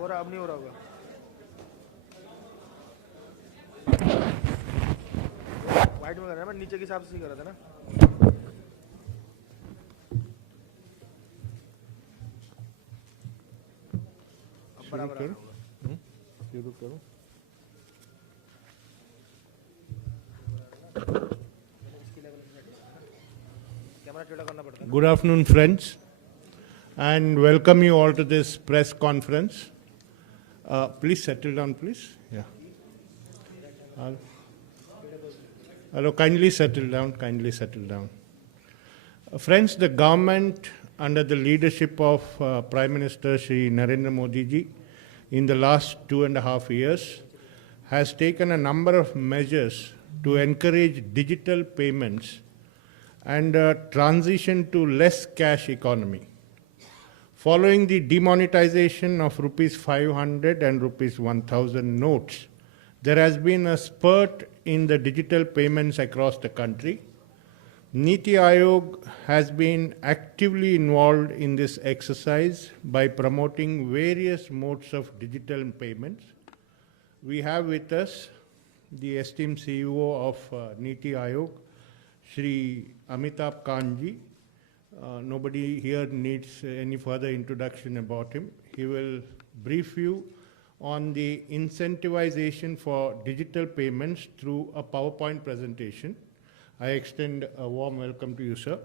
हो रहा, अब नहीं हो रहा होगा। वाइट में कर रहा है, मैं नीचे के हिसाब से ही कर रहा था ना। अब शुरू बराबर आ रहा करो। होगा। शुरू करो। इसकी लेवल पे सेट करना है। कैमरा टेढ़ा करना पड़ता है ना। Good afternoon, friends, and welcome you all to this press conference. Please settle down, please. Yeah. Hello, kindly settle down, kindly settle down. Friends, the government under the leadership of Prime Minister Shri Narendra Modi ji in the last 2.5 years has taken a number of measures to encourage digital payments and transition to less cash economy. Following the demonetization of rupees 500 and rupees 1000 notes, there has been a spurt in the digital payments across the country. Niti Aayog has been actively involved in this exercise by promoting various modes of digital payments. We have with us the esteemed CEO of Niti Aayog, Shri Amitabh Kant ji. Nobody here needs any further introduction about him. He will brief you on the incentivization for digital payments through a PowerPoint presentation. I extend a warm welcome to you, sir.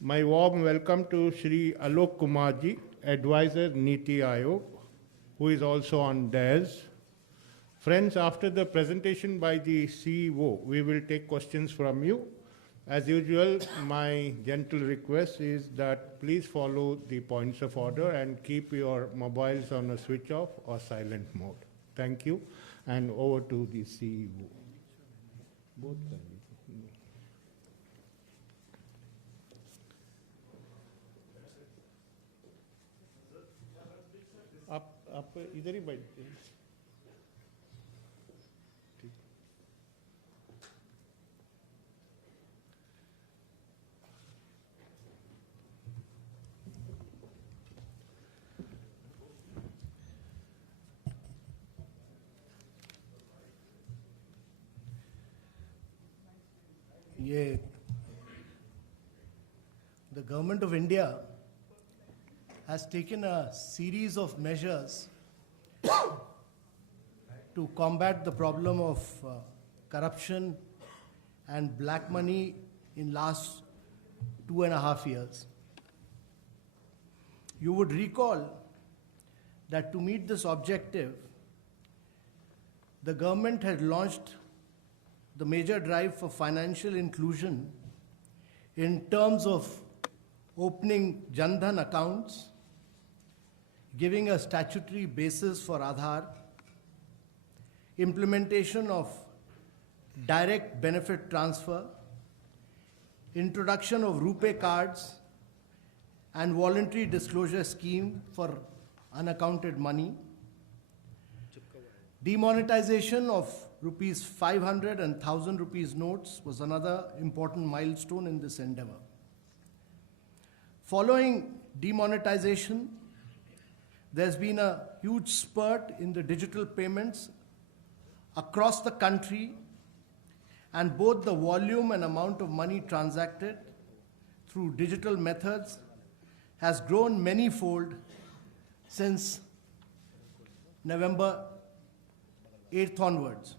My warm welcome to Shri Alok Kumar ji, Advisor Niti Aayog, who is also on dais. Friends, after the presentation by the CEO, we will take questions from you. As usual, my gentle request is that please follow the points of order and keep your mobiles on a switch off or silent mode. Thank you, and over to the CEO. Both can be. आप इधर ही बैठते हैं। The government of India has taken a series of measures to combat the problem of corruption and black money in last 2.5 years. You would recall that to meet this objective, the government had launched the major drive for financial inclusion in terms of opening Jan Dhan accounts, giving a statutory basis for Aadhaar, implementation of direct benefit transfer, introduction of RuPay cards, and voluntary disclosure scheme for unaccounted money, demonetization of rupees 500 and 1000 rupees notes was another important milestone in this endeavor. Following demonetization, there's been a huge spurt in the digital payments across the country, and both the volume and amount of money transacted through digital methods has grown manyfold since November 8th onwards.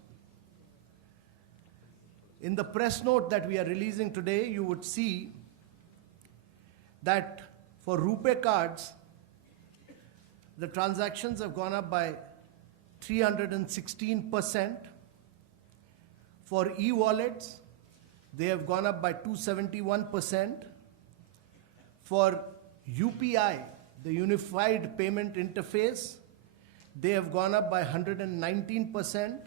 In the press note that we are releasing today, you would see that for RuPay cards, the transactions have gone up by 316%. For e-wallets, they have gone up by 271%. For UPI, the Unified Payment Interface, they have gone up by 119%.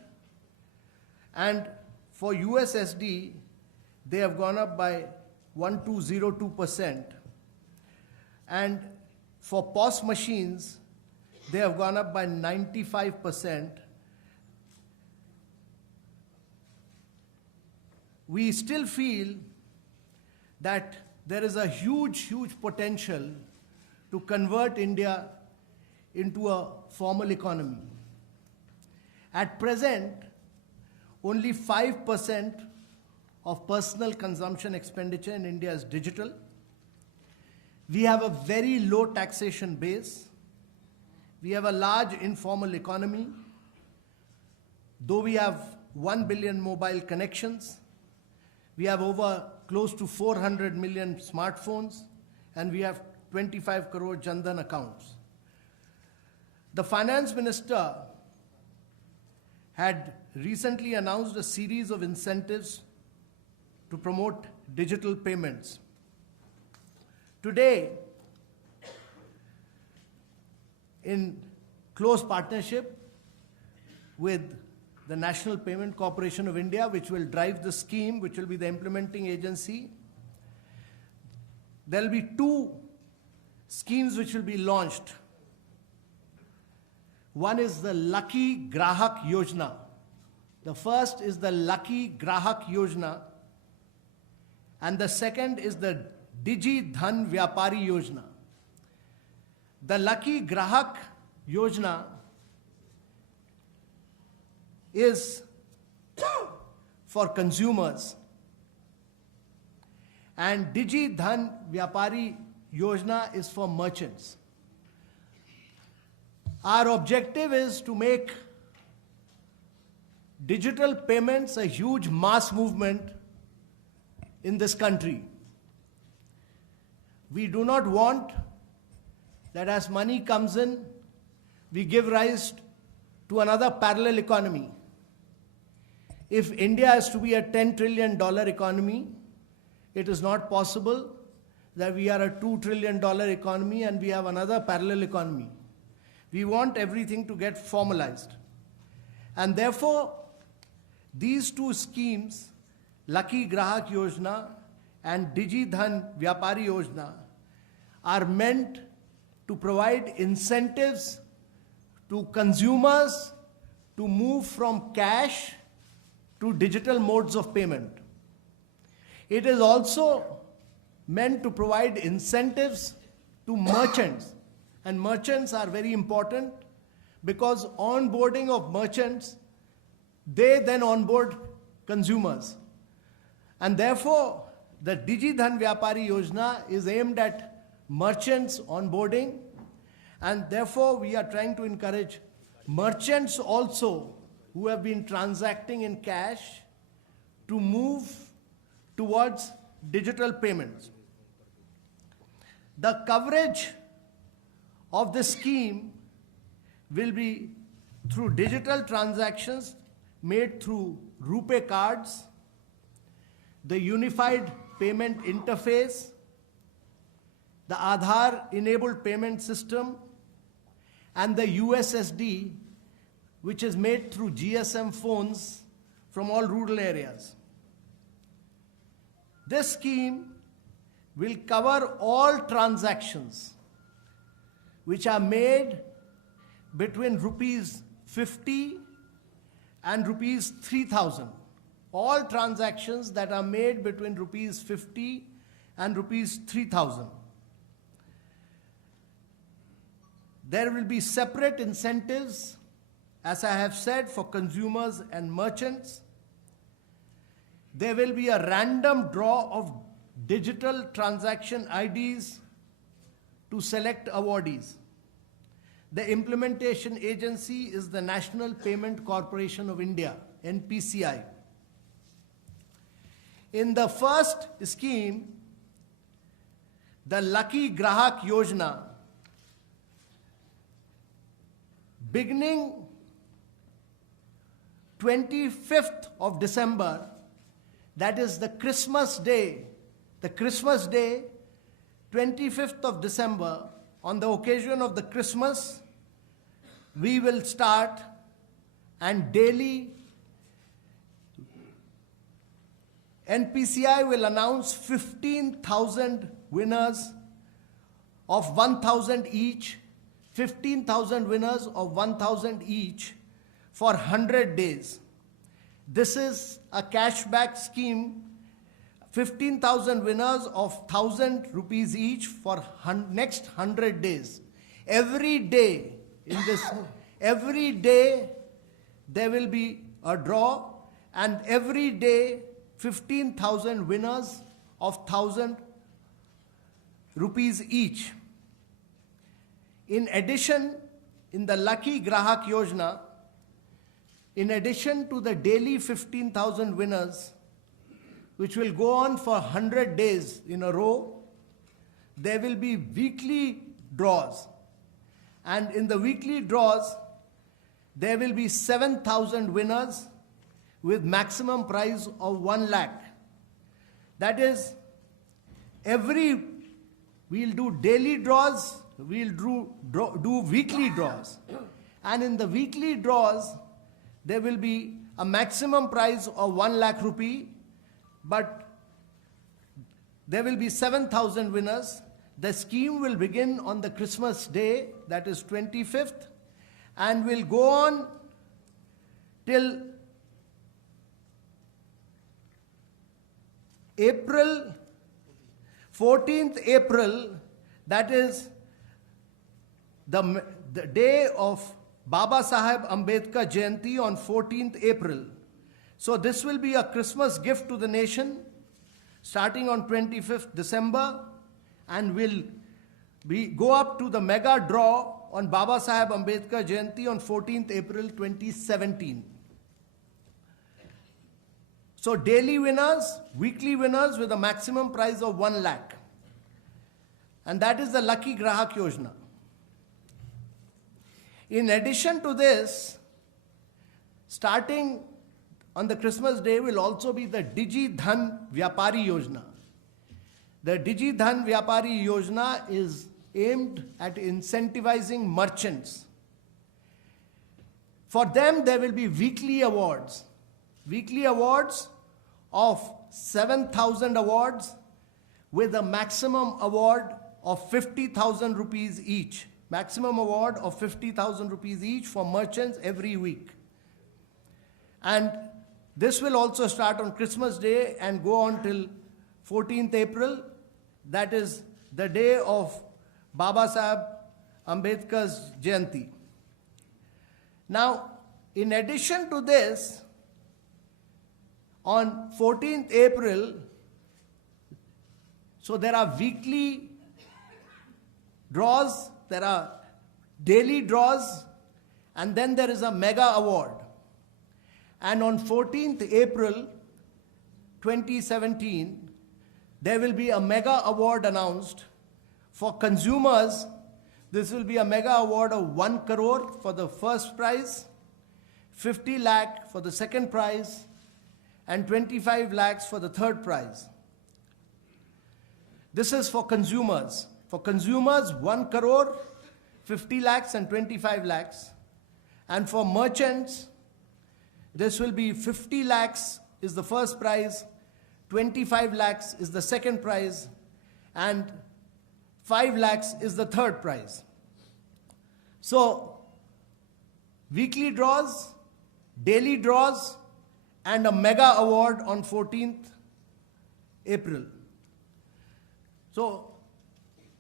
And for USSD, they have gone up by 1202%. And for POS machines, they have gone up by 95%. We still feel that there is a huge, huge potential to convert India into a formal economy. At present, only 5% of personal consumption expenditure in India is digital. We have a very low taxation base. We have a large informal economy. Though we have 1 billion mobile connections, we have over close to 400 million smartphones, and we have 25 crore Jan Dhan accounts. The finance minister had recently announced a series of incentives to promote digital payments. Today, in close partnership with the National Payment Corporation of India, which will drive the scheme, which will be the implementing agency, there will be two schemes which will be launched. One is the Lucky Grahak Yojana. The first is the Lucky Grahak Yojana, and the second is the Digi Dhan Vyapari Yojana. The Lucky Grahak Yojana is for consumers, and Digi Dhan Vyapari Yojana is for merchants. Our objective is to make digital payments a huge mass movement in this country. We do not want that as money comes in, we give rise to another parallel economy. If India is to be a $10 trillion economy, it is not possible that we are a $2 trillion economy and we have another parallel economy. We want everything to get formalized. And therefore, these two schemes, Lucky Grahak Yojana and Digi Dhan Vyapari Yojana, are meant to provide incentives to consumers to move from cash to digital modes of payment. It is also meant to provide incentives to merchants. And merchants are very important because onboarding of merchants, they then onboard consumers. And therefore, the Digi Dhan Vyapari Yojana is aimed at merchants onboarding, and therefore we are trying to encourage merchants also who have been transacting in cash to move towards digital payments. The coverage of the scheme will be through digital transactions made through RuPay cards, the Unified Payment Interface, the Aadhaar-enabled payment system, and the USSD, which is made through GSM phones from all rural areas. This scheme will cover all transactions which are made between rupees 50 and rupees 3,000. All transactions that are made between rupees 50 and rupees 3,000. There will be separate incentives, as I have said, for consumers and merchants. There will be a random draw of digital transaction IDs to select awardees. The implementation agency is the National Payment Corporation of India, NPCI. In the first scheme, the Lucky Grahak Yojana, beginning 25th of December, that is the Christmas Day, 25th of December, on the occasion of the Christmas, we will start, and daily NPCI will announce 15,000 winners of 1,000 each, 15,000 winners of 1,000 each for 100 days. This is a cashback scheme, 15,000 winners of 1,000 rupees each for next 100 days. Every day in this. Every day there will be a draw, and every day 15,000 winners of 1,000 rupees each. In addition, in the Lucky Grahak Yojana, in addition to the daily 15,000 winners, which will go on for 100 days in a row, there will be weekly draws. And in the weekly draws, there will be 7,000 winners with maximum prize of 1 lakh. That is, we'll do daily draws, we'll do weekly draws. And in the weekly draws, there will be a maximum prize of 1 lakh rupee, but there will be 7,000 winners. The scheme will begin on the Christmas day, that is 25th, and will go on till April, 14th April, that is the day of Baba Saheb Ambedkar Jayanti on 14th April. So this will be a Christmas gift to the nation, starting on 25th December, and will go up to the mega draw on Baba Saheb Ambedkar Jayanti on 14th April 2017. So daily winners, weekly winners with a maximum prize of 1 lakh. And that is the Lucky Grahak Yojana. In addition to this, starting on the Christmas day will also be the Digi Dhan Vyapari Yojana. The Digi Dhan Vyapari Yojana is aimed at incentivizing merchants. For them, there will be weekly awards. Weekly awards of 7,000 awards with a maximum award of 50,000 rupees each. Maximum award of 50,000 rupees each for merchants every week. And this will also start on Christmas Day and go on till 14th April. That is the day of Baba Saheb Ambedkar's Jayanti. Now, in addition to this, on 14th April, so there are weekly draws, there are daily draws, and then there is a mega award. And on 14th April 2017, there will be a mega award announced for consumers. This will be a mega award of 1 crore for the first prize, 50 lakh for the second prize, and 25 lakhs for the third prize. This is for consumers. For consumers, 1 crore, 50 lakhs and 25 lakhs. And for merchants, this will be 50 lakhs is the first prize, 25 lakhs is the second prize, and 5 lakhs is the third prize. So, weekly draws, daily draws, and a mega award on 14th April. So,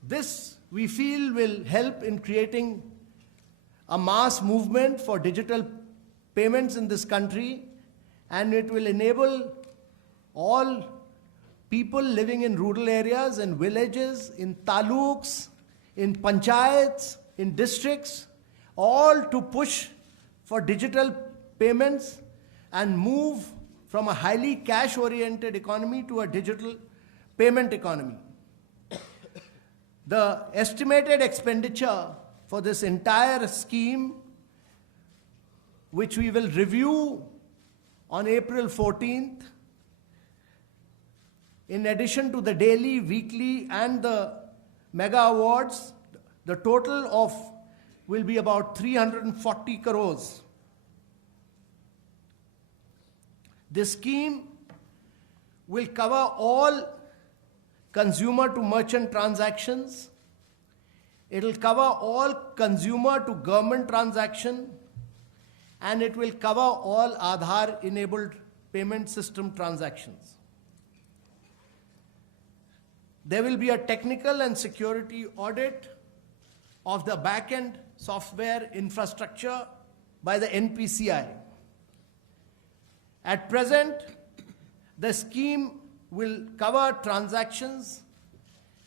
this we feel will help in creating a mass movement for digital payments in this country, and it will enable all people living in rural areas, in villages, in taluks, in panchayats, in districts, all to push for digital payments and move from a highly cash-oriented economy to a digital payment economy. The estimated expenditure for this entire scheme, which we will review on April 14th, in addition to the daily, weekly, and the mega awards, the total of will be about 340 crores. This scheme will cover all consumer to merchant transactions. It will cover all consumer to government transaction, and it will cover all Aadhaar enabled payment system transactions. There will be a technical and security audit of the back-end software infrastructure by the NPCI. At present, the scheme will cover transactions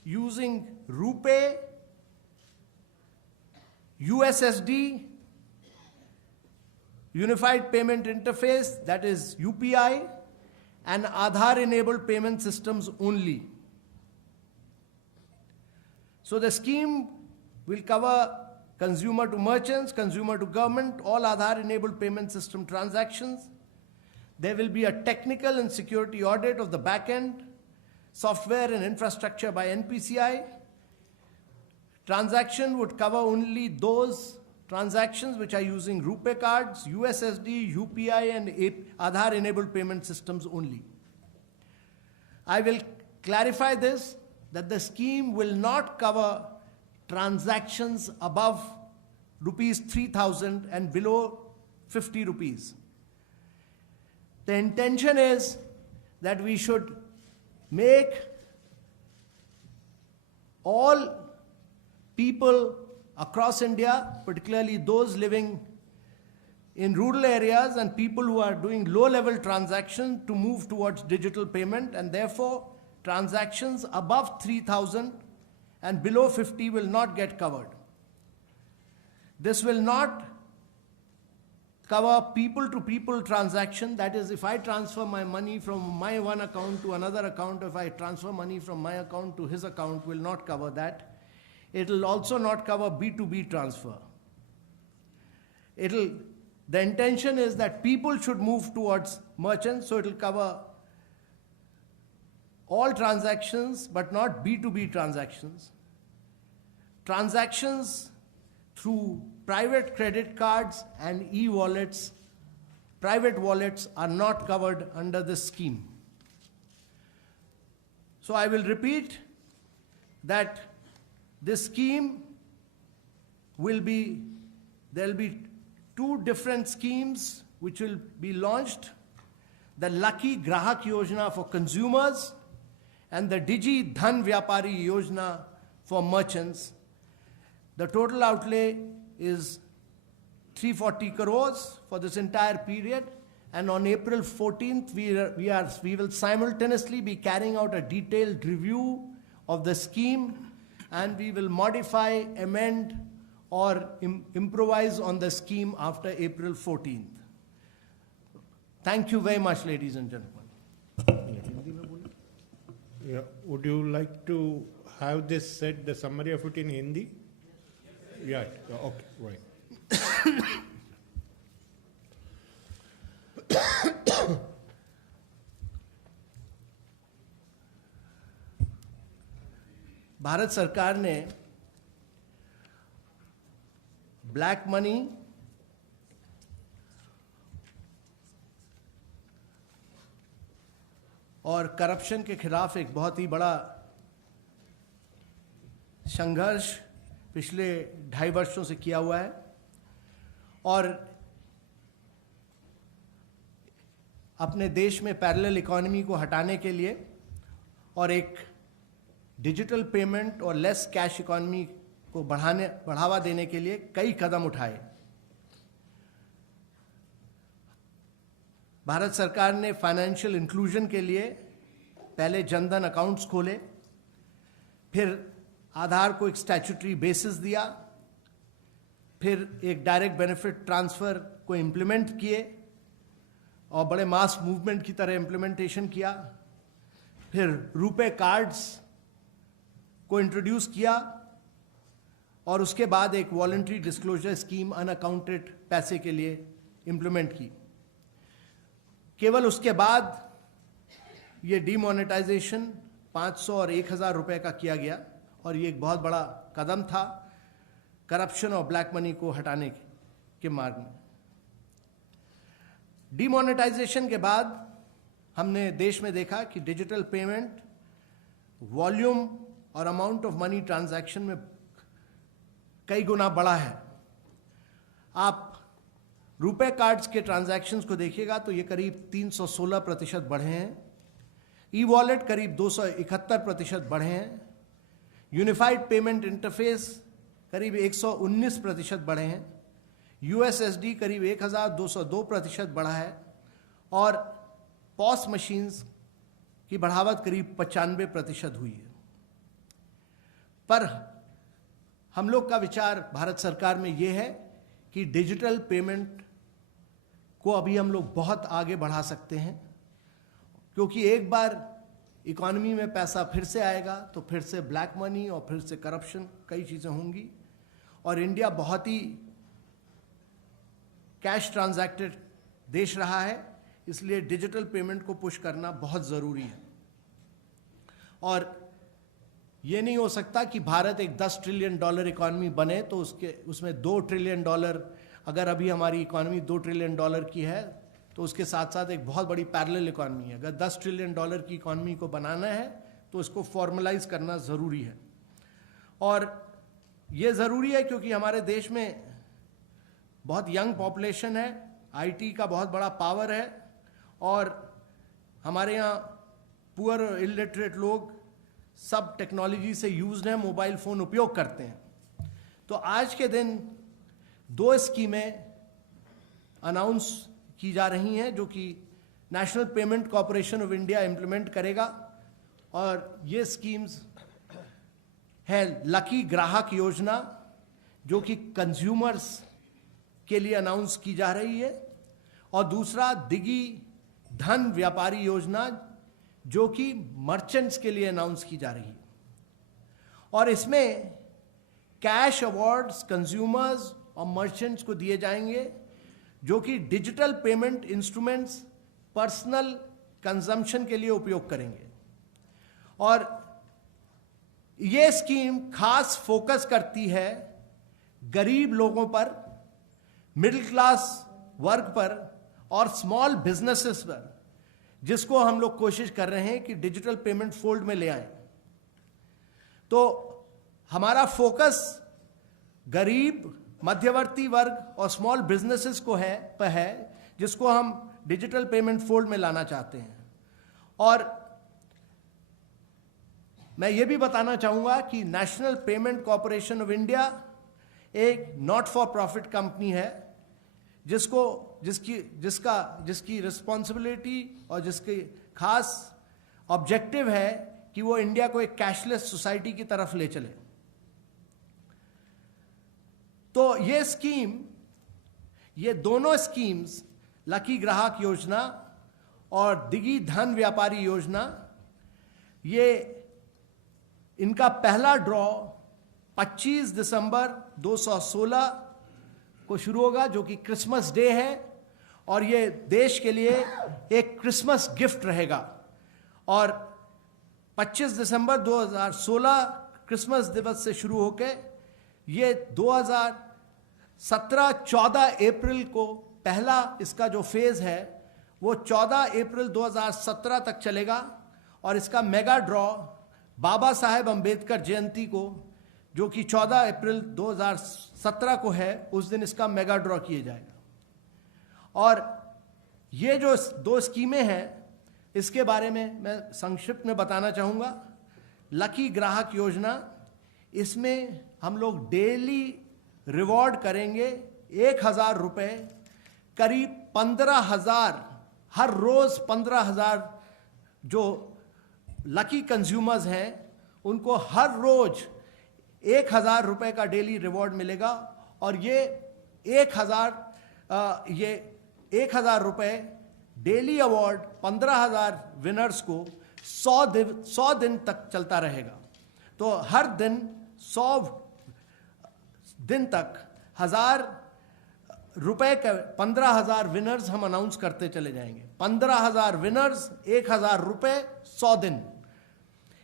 using RuPay, USSD, Unified Payment Interface, that is UPI, and Aadhaar-enabled payment systems only. So the scheme will cover consumer to merchants, consumer to government, all Aadhaar-enabled payment system transactions. There will be a technical and security audit of the back-end software and infrastructure by NPCI. Transaction would cover only those transactions which are using RuPay cards, USSD, UPI, and Aadhaar-enabled payment systems only. I will clarify this, that the scheme will not cover transactions above rupees 3,000 and below 50 rupees. The intention is that we should make all people across India, particularly those living in rural areas and people who are doing low-level transactions, to move towards digital payment, and therefore transactions above 3,000 and below 50 will not get covered. This will not cover people-to-people transaction. That is, if I transfer my money from my one account to another account, if I transfer money from my account to his account, will not cover that. It will also not cover B2B transfer. The intention is that people should move towards merchants, so it will cover all transactions, but not B2B transactions. Transactions through private credit cards and e-wallets, private wallets, are not covered under this scheme. So I will repeat that this scheme there will be two different schemes which will be launched: the Lucky Grahak Yojana for consumers and the Digi Dhan Vyapari Yojana for merchants. The total outlay is 340 crores for this entire period, and on April 14th we will simultaneously be carrying out a detailed review of the scheme, and we will modify, amend, or improvise on the scheme after April 14th. Thank you very much, ladies and gentlemen. Yeah. Would you like to have this said, the summary of it in Hindi? Yeah, okay, right. Bharat सरकार ने black money और करप्शन के खिलाफ एक बहुत ही बड़ा संघर्ष पिछले 2.5 वर्षों से किया हुआ है, और अपने देश में पैरेलल इकोनॉमी को हटाने के लिए और एक डिजिटल पेमेंट और लेस कैश इकोनॉमी को बढ़ावा देने के लिए कई कदम उठाए। भारत सरकार ने फाइनेंशियल इंक्लूजन के लिए पहले जनधन अकाउंट्स खोले, फिर आधार को एक स्टैट्यूटरी बेसिस दिया, फिर एक डायरेक्ट बेनिफिट ट्रांसफर को इम्प्लीमेंट किए और बड़े मास मूवमेंट की तरह इम्प्लीमेंटेशन किया, फिर रुपे कार्ड्स को इंट्रोड्यूस किया, और उसके बाद एक वॉलंटरी डिस्क्लोजर स्कीम अनअकाउंटेड पैसे के लिए इम्प्लीमेंट की। केवल उसके बाद ये डीमोनेटाइजेशन 500 और 1000 रुपए का किया गया, और ये एक बहुत बड़ा कदम था करप्शन और ब्लैक मनी को हटाने के मार्ग में। डीमोनेटाइजेशन के बाद हमने देश में देखा कि डिजिटल पेमेंट वॉल्यूम और अमाउंट ऑफ मनी ट्रांजैक्शन में कई गुना बढ़ा है। आप रुपए कार्ड्स के ट्रांजैक्शंस को देखिएगा तो ये करीब 316% बढ़े हैं, ई वॉलेट करीब 271% बढ़े हैं, यूनिफाइड पेमेंट इंटरफेस करीब 119% बढ़े हैं, यूएसएसडी करीब 1202% बढ़ा है, और पॉस मशीन्स की बढ़ावट करीब 95% हुई है। पर हम लोग का विचार भारत सरकार में ये है कि डिजिटल पेमेंट को अभी हम लोग बहुत आगे बढ़ा सकते हैं, क्योंकि एक बार इकॉनमी में पैसा फिर से आएगा तो फिर से ब्लैक मनी और फिर से करप्शन, कई चीज़ें होंगी, और इंडिया बहुत ही कैश ट्रांजैक्टेड देश रहा है, इसलिए डिजिटल पेमेंट को पुश करना बहुत ज़रूरी है। और ये नहीं हो सकता कि भारत एक $10 ट्रिलियन इकॉनमी बने तो उसमें $2 ट्रिलियन, अगर अभी हमारी इकॉनमी $2 ट्रिलियन की है तो उसके साथ साथ एक बहुत बड़ी पैरेलल इकॉनमी है। अगर $10 ट्रिलियन की इकॉनमी को बनाना है तो इसको फॉर्मलाइज करना ज़रूरी है, और ये ज़रूरी है क्योंकि हमारे देश में बहुत यंग पॉपुलेशन है, आईटी का बहुत बड़ा पावर है, और हमारे यहाँ पुअर इलिटरेट लोग सब टेक्नोलॉजी से यूज्ड हैं, मोबाइल फ़ोन उपयोग करते हैं। तो आज के दिन 2 स्कीमें अनाउंस की जा रही हैं जो कि national payment corporation of India implement करेगा, और ये स्कीम्स है लकी ग्राहक योजना जो कि कंज्यूमर्स के लिए अनाउंस की जा रही है, और दूसरा दिगी धन व्यापारी योजना जो कि मर्चेंट्स के लिए अनाउंस की जा रही है। और इसमें कैश अवार्ड्स कंज्यूमर्स और मर्चेंट्स को दिए जाएंगे जो कि digital payment instruments personal consumption के लिए उपयोग करेंगे। और ये स्कीम खास फोकस करती है गरीब लोगों पर, मिडिल क्लास वर्ग पर और स्मॉल बिजनेसेस पर, जिसको हम लोग कोशिश कर रहे हैं कि डिजिटल पेमेंट फोल्ड में ले आएं। तो हमारा फोकस गरीब, मध्यवर्ती वर्ग और स्मॉल बिजनेसेस को है जिसको हम डिजिटल पेमेंट फोल्ड में लाना चाहते हैं। और मैं ये भी बताना चाहूँगा कि national payment corporation of India एक नॉट फॉर प्रॉफिट कंपनी है जिसकी रिस्पॉन्सिबिलिटी और जिसकी खास ऑब्जेक्टिव है कि वो इंडिया को एक कैशलेस सोसाइटी की तरफ ले चले। तो ये दोनों स्कीम्स, लकी ग्राहक योजना और दिगी धन व्यापारी योजना, ये इनका पहला ड्रॉ 25 दिसंबर 2016 को शुरू होगा जो कि क्रिसमस डे है, और ये देश के लिए एक क्रिसमस गिफ्ट रहेगा। और 25 दिसंबर 2016 क्रिसमस दिवस से शुरू होकर ये 2017-14 अप्रैल को पहला इसका जो फेज है वो 14 अप्रैल 2017 तक चलेगा, और इसका मेगा ड्रॉ बाबा साहेब अंबेडकर जयंती को, जो कि 14 अप्रैल 2017 को है, उस दिन इसका मेगा ड्रॉ किया जाएगा। और ये जो 2 स्कीमें हैं इसके बारे में मैं संक्षिप्त में बताना चाहूँगा। लकी ग्राहक योजना, इसमें हम लोग डेली रिवॉर्ड करेंगे 1,000 रुपये, करीब 15,000 हर रोज़ 15,000 जो लकी कंज्यूमर्स हैं उनको हर रोज़ 1,000 रुपये का डेली रिवॉर्ड मिलेगा। और ये 1,000 रुपये डेली अवार्ड 15,000 विनर्स को 100 दिन तक चलता रहेगा। तो हर दिन 100 दिन तक 1,000 रुपये का 15,000 विनर्स हम अनाउंस करते चले जाएंगे। 15,000 विनर्स, 1,000 रुपये, 100 दिन।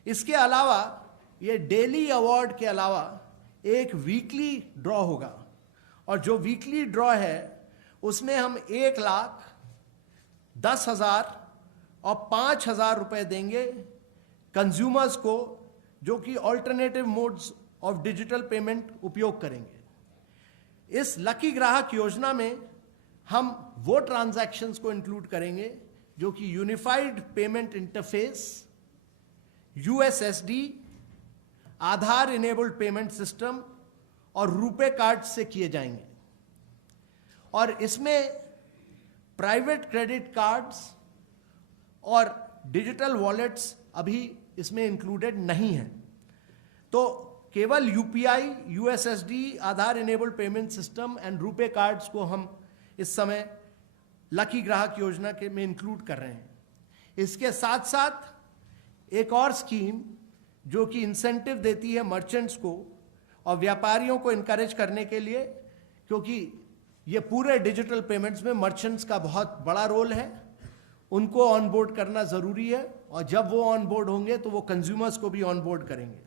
इसके अलावा ये डेली अवार्ड के अलावा एक वीकली ड्रॉ होगा, और जो वीकली ड्रॉ है उसमें हम 1,10,000 और 5,000 रुपये देंगे कंज्यूमर्स को जो कि alternative modes of digital payment उपयोग करेंगे। इस लकी ग्राहक योजना में हम वो ट्रांजैक्शंस को इंक्लूड करेंगे जो कि यूनिफाइड पेमेंट इंटरफेस, यूएसएसडी, आधार इनेबल्ड पेमेंट सिस्टम और रुपे कार्ड से किए जाएंगे। और इसमें प्राइवेट क्रेडिट कार्ड्स और डिजिटल वॉलेट्स अभी इसमें इंक्लूडेड नहीं है। तो केवल UPI, USSD, Aadhaar enabled payment system and RuPay कार्ड्स को हम इस समय लकी ग्राहक योजना के में इंक्लूड कर रहे हैं। इसके साथ साथ एक और स्कीम जो कि इंसेंटिव देती है मर्चेंट्स को और व्यापारियों को इनकरेज करने के लिए, क्योंकि ये पूरे डिजिटल पेमेंट्स में मर्चेंट्स का बहुत बड़ा रोल है, उनको ऑन बोर्ड करना जरूरी है, और जब वो ऑन बोर्ड होंगे तो वो कंज्यूमर्स को भी ऑन बोर्ड करेंगे।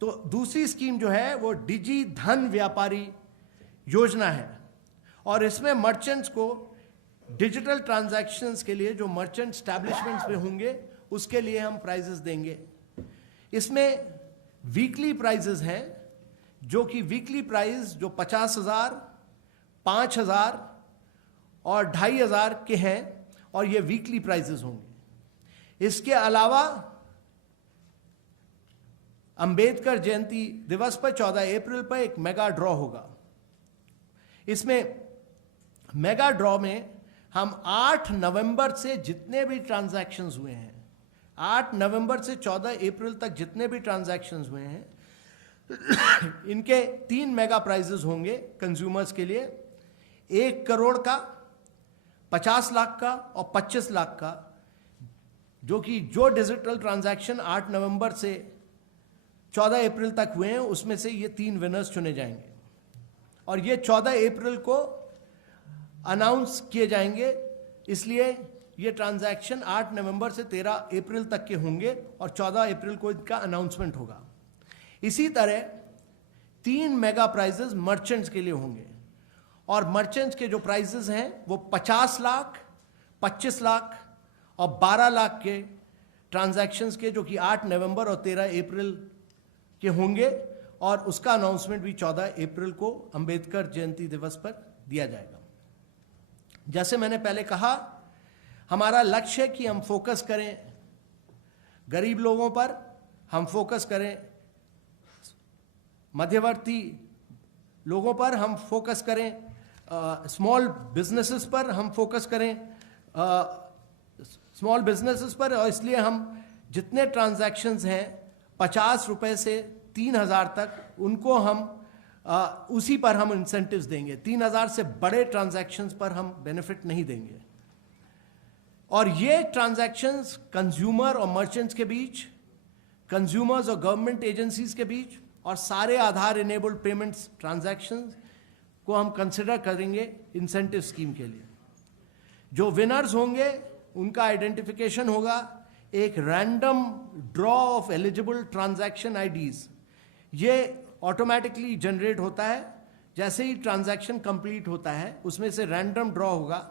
तो दूसरी स्कीम जो है वो डिजी धन व्यापारी योजना है, और इसमें मर्चेंट्स को डिजिटल ट्रांजैक्शंस के लिए जो मर्चेंट स्टैब्लिशमेंट्स में होंगे उसके लिए हम प्राइजेस देंगे। इसमें वीकली प्राइजेस हैं, जो कि वीकली प्राइस जो 50,000, 5,000 और 2,500 के हैं, और ये वीकली प्राइजेस होंगे। इसके अलावा अंबेडकर जयंती दिवस पर 14 अप्रैल पर एक मेगा ड्रॉ होगा। इसमें मेगा ड्रॉ में हम 8 नवंबर से जितने भी ट्रांजैक्शंस हुए हैं, 8 नवंबर से 14 अप्रैल तक जितने भी ट्रांजैक्शंस हुए हैं, इनके 3 मेगा प्राइजेस होंगे कंज्यूमर्स के लिए, 1 करोड़ का, 50 लाख का और 25 लाख का, जो कि जो डिजिटल ट्रांजैक्शन 8 नवंबर से 14 अप्रैल तक हुए हैं उसमें से ये 3 विनर्स चुने जाएंगे, और ये 14 अप्रैल को अनाउंस किए जाएंगे। इसलिए ये ट्रांजैक्शन 8 नवंबर से 13 अप्रैल तक के होंगे और 14 अप्रैल को इनका अनाउंसमेंट होगा। इसी तरह 3 मेगा प्राइजेस मर्चेंट्स के लिए होंगे, और मर्चेंट्स के जो प्राइजेस हैं वो 50 लाख, 25 लाख और 12 लाख के ट्रांजैक्शंस के, जो कि 8 नवंबर और 13 अप्रैल के होंगे, और उसका अनाउंसमेंट भी 14 अप्रैल को अंबेडकर जयंती दिवस पर दिया जाएगा। जैसे मैंने पहले कहा, हमारा लक्ष्य है कि हम फोकस करें गरीब लोगों पर, हम फोकस करें मध्यवर्ती लोगों पर, हम फोकस करें स्मॉल बिजनेसेस पर, हम फोकस करें स्मॉल बिजनेसेस पर, और इसलिए हम जितने ट्रांजैक्शंस हैं 50 रुपए से 3,000 तक, उनको हम उसी पर हम इंसेंटिव्स देंगे। 3,000 से बड़े ट्रांजैक्शंस पर हम बेनिफिट नहीं देंगे। और ये ट्रांजैक्शंस कंज्यूमर और मर्चेंट्स के बीच, कंज्यूमर्स और गवर्नमेंट एजेंसीज के बीच, और सारे आधार इनेबल्ड पेमेंट्स ट्रांजैक्शंस को हम कंसिडर करेंगे इंसेंटिव स्कीम के लिए। जो विनर्स होंगे उनका आइडेंटिफिकेशन होगा, एक random draw of eligible transaction IDs, ये ऑटोमेटिकली जनरेट होता है। जैसे ही ट्रांजैक्शन कंप्लीट होता है उसमें से रैंडम ड्रॉ होगा,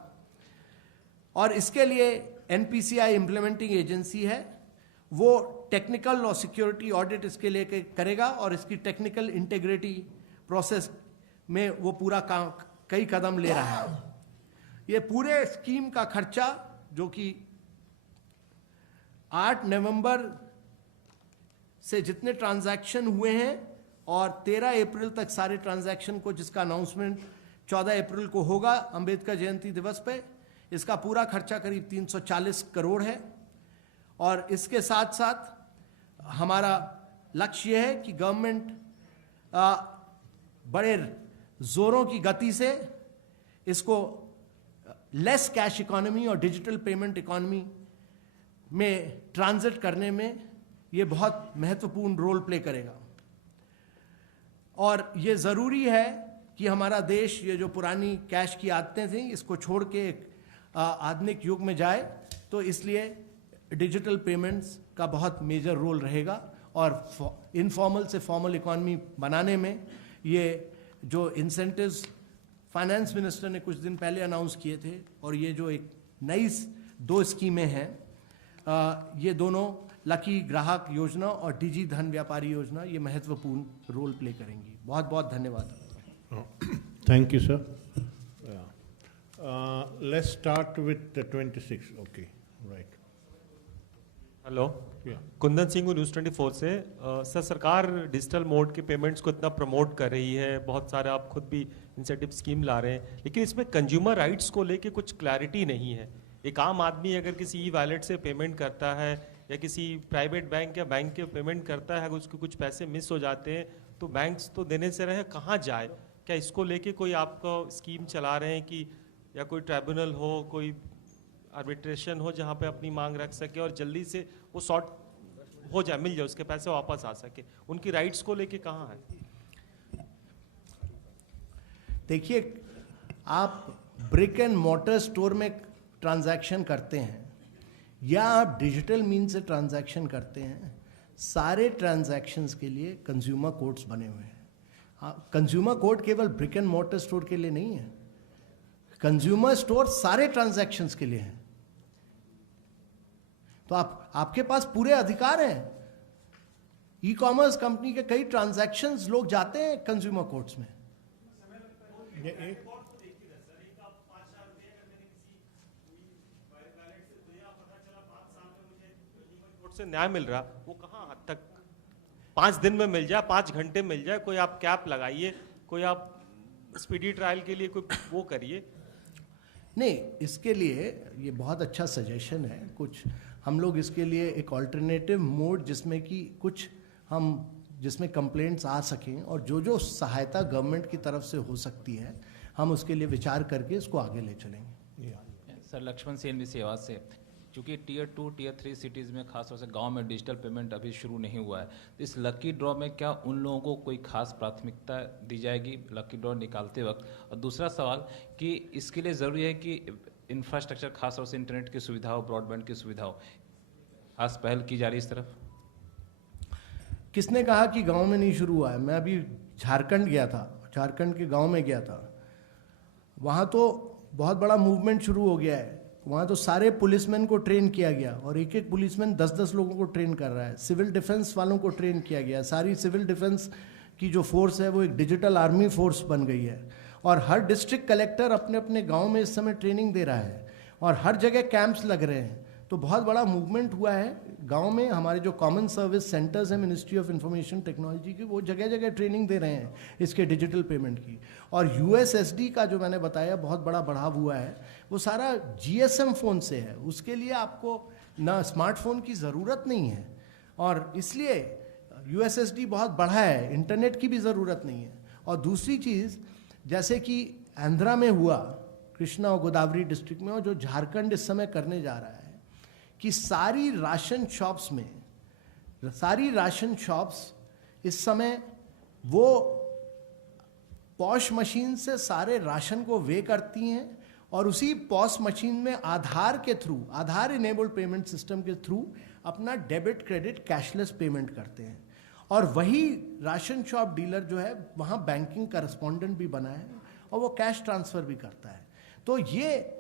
और इसके लिए एनपीसीआई इम्प्लीमेंटिंग एजेंसी है, वो टेक्निकल और सिक्योरिटी ऑडिट इसके लिए करेगा, और इसकी टेक्निकल इंटीग्रिटी प्रोसेस में वो पूरा काम कई कदम ले रहा है। ये पूरे स्कीम का खर्चा, जो कि 8 नवंबर से जितने ट्रांजैक्शन हुए हैं और 13 अप्रैल तक सारे ट्रांजैक्शन को, जिसका अनाउंसमेंट 14 अप्रैल को होगा अंबेडकर जयंती दिवस पे, इसका पूरा खर्चा करीब 340 करोड़ है। और इसके साथ साथ हमारा लक्ष्य यह है कि गवर्नमेंट बड़े जोरों की गति से इसको लेस कैश इकोनॉमी और डिजिटल पेमेंट इकोनॉमी में ट्रांजिट करने में ये बहुत महत्वपूर्ण रोल प्ले करेगा। और ये ज़रूरी है कि हमारा देश ये जो पुरानी कैश की आदतें थी इसको छोड़ के एक आधुनिक युग में जाए, तो इसलिए डिजिटल पेमेंट्स का बहुत मेजर रोल रहेगा, और इनफॉर्मल से फॉर्मल इकोनॉमी बनाने में ये जो इंसेंटिव्स फाइनेंस मिनिस्टर ने कुछ दिन पहले अनाउंस किए थे, और ये जो एक नई 2 स्कीमें हैं, ये दोनों लकी ग्राहक योजना और डिजी धन व्यापारी योजना, ये महत्वपूर्ण रोल प्ले करेंगी। बहुत बहुत धन्यवाद। Thank you, sir. Let's start with the 26. Okay, right. Hello, Yeah. Kundan Singh न्यूज़ 24 से। सर, सरकार डिजिटल मोड के पेमेंट्स को इतना प्रमोट कर रही है, बहुत सारे आप खुद भी इंसेंटिव स्कीम ला रहे हैं, लेकिन इसमें कंज्यूमर राइट्स को लेके कुछ क्लैरिटी नहीं है। एक आम आदमी अगर किसी ई वॉलेट से पेमेंट करता है या किसी प्राइवेट बैंक या बैंक के पेमेंट करता है, अगर उसके कुछ पैसे मिस हो जाते हैं तो बैंक्स तो देने से रहे, कहाँ जाए? क्या इसको लेके कोई आपका स्कीम चला रहे हैं कि या कोई ट्राइब्यूनल हो, कोई आर्बिट्रेशन हो जहाँ पे अपनी मांग रख सके और जल्दी से वो सॉर्ट हो जाए, मिल जाए, उसके पैसे वापस आ सके? उनकी राइट्स को लेके कहाँ है? देखिए, आप ब्रिक एंड मोटर स्टोर में ट्रांजैक्शन करते हैं या आप डिजिटल मीन से ट्रांजैक्शन करते हैं, सारे ट्रांजैक्शंस के लिए कंज्यूमर कोड्स बने हुए हैं। कंज्यूमर कोड केवल ब्रिक एंड मोटर स्टोर के लिए नहीं है, कंज्यूमर स्टोर सारे ट्रांजैक्शंस के लिए है। तो आपके पास पूरे अधिकार हैं। ई कॉमर्स कंपनी के कई ट्रांजैक्शंस लोग जाते हैं कंज्यूमर कोर्ट्स में। से न्याय मिल रहा, वो कहाँ हद तक 5 दिन में मिल जाए, 5 घंटे मिल जाए, कोई आप कैप लगाइए, कोई आप स्पीडी ट्रायल के लिए कोई वो करिए। नहीं, इसके लिए ये बहुत अच्छा सजेशन है। कुछ हम लोग इसके लिए एक ऑल्टरनेटिव मोड जिसमें कि कुछ हम जिसमें कंप्लेंट्स आ सकें और जो सहायता गवर्नमेंट की तरफ से हो सकती है, हम उसके लिए विचार करके इसको आगे ले चलेंगे। सर, लक्ष्मण सेन भी सेवा से, क्योंकि टियर 2 टियर 3 सिटीज़ में खासतौर से गांव में डिजिटल पेमेंट अभी शुरू नहीं हुआ है, तो इस लकी ड्रॉ में क्या उन लोगों को कोई खास प्राथमिकता दी जाएगी लकी ड्रॉ निकालते वक्त? और दूसरा सवाल कि इसके लिए ज़रूरी है कि इंफ्रास्ट्रक्चर खासतौर से इंटरनेट की सुविधा हो, ब्रॉडबैंड की सुविधा हो, खास पहल की जा रही है इस तरफ? किसने कहा कि गांव में नहीं शुरू हुआ है? मैं अभी झारखंड गया था, झारखंड के गांव में गया था, वहाँ तो बहुत बड़ा मूवमेंट शुरू हो गया है। वहाँ तो सारे पुलिसमैन को ट्रेन किया गया और एक एक पुलिसमैन 10-10 लोगों को ट्रेन कर रहा है। सिविल डिफेंस वालों को ट्रेन किया गया। सारी सिविल डिफेंस की जो फोर्स है वो एक डिजिटल आर्मी फोर्स बन गई है और हर डिस्ट्रिक्ट कलेक्टर अपने अपने गांव में इस समय ट्रेनिंग दे रहा है और हर जगह कैंप्स लग रहे हैं। तो बहुत बड़ा मूवमेंट हुआ है गांव में। हमारे जो कॉमन सर्विस सेंटर्स हैं मिनिस्ट्री ऑफ इंफॉर्मेशन टेक्नोलॉजी के, वो जगह जगह ट्रेनिंग दे रहे हैं इसके डिजिटल पेमेंट की। और यूएसएसडी का जो मैंने बताया बहुत बड़ा बढ़ाव हुआ है, वो सारा जीएसएम फ़ोन से है। उसके लिए आपको ना स्मार्टफोन की ज़रूरत नहीं है और इसलिए यूएसएसडी बहुत बढ़ा है, इंटरनेट की भी ज़रूरत नहीं है। और दूसरी चीज़, जैसे कि आंध्रा में हुआ, कृष्णा और गोदावरी डिस्ट्रिक्ट में, और जो झारखंड इस समय करने जा रहा है कि सारी राशन शॉप्स इस समय वो पॉश मशीन से सारे राशन को वे करती हैं और उसी पॉश मशीन में आधार के थ्रू, आधार इनेबल्ड पेमेंट सिस्टम के थ्रू अपना डेबिट क्रेडिट कैशलेस पेमेंट करते हैं। और वही राशन शॉप डीलर जो है वहाँ बैंकिंग करस्पॉन्डेंट भी बना है और वो कैश ट्रांसफ़र भी करता है। तो ये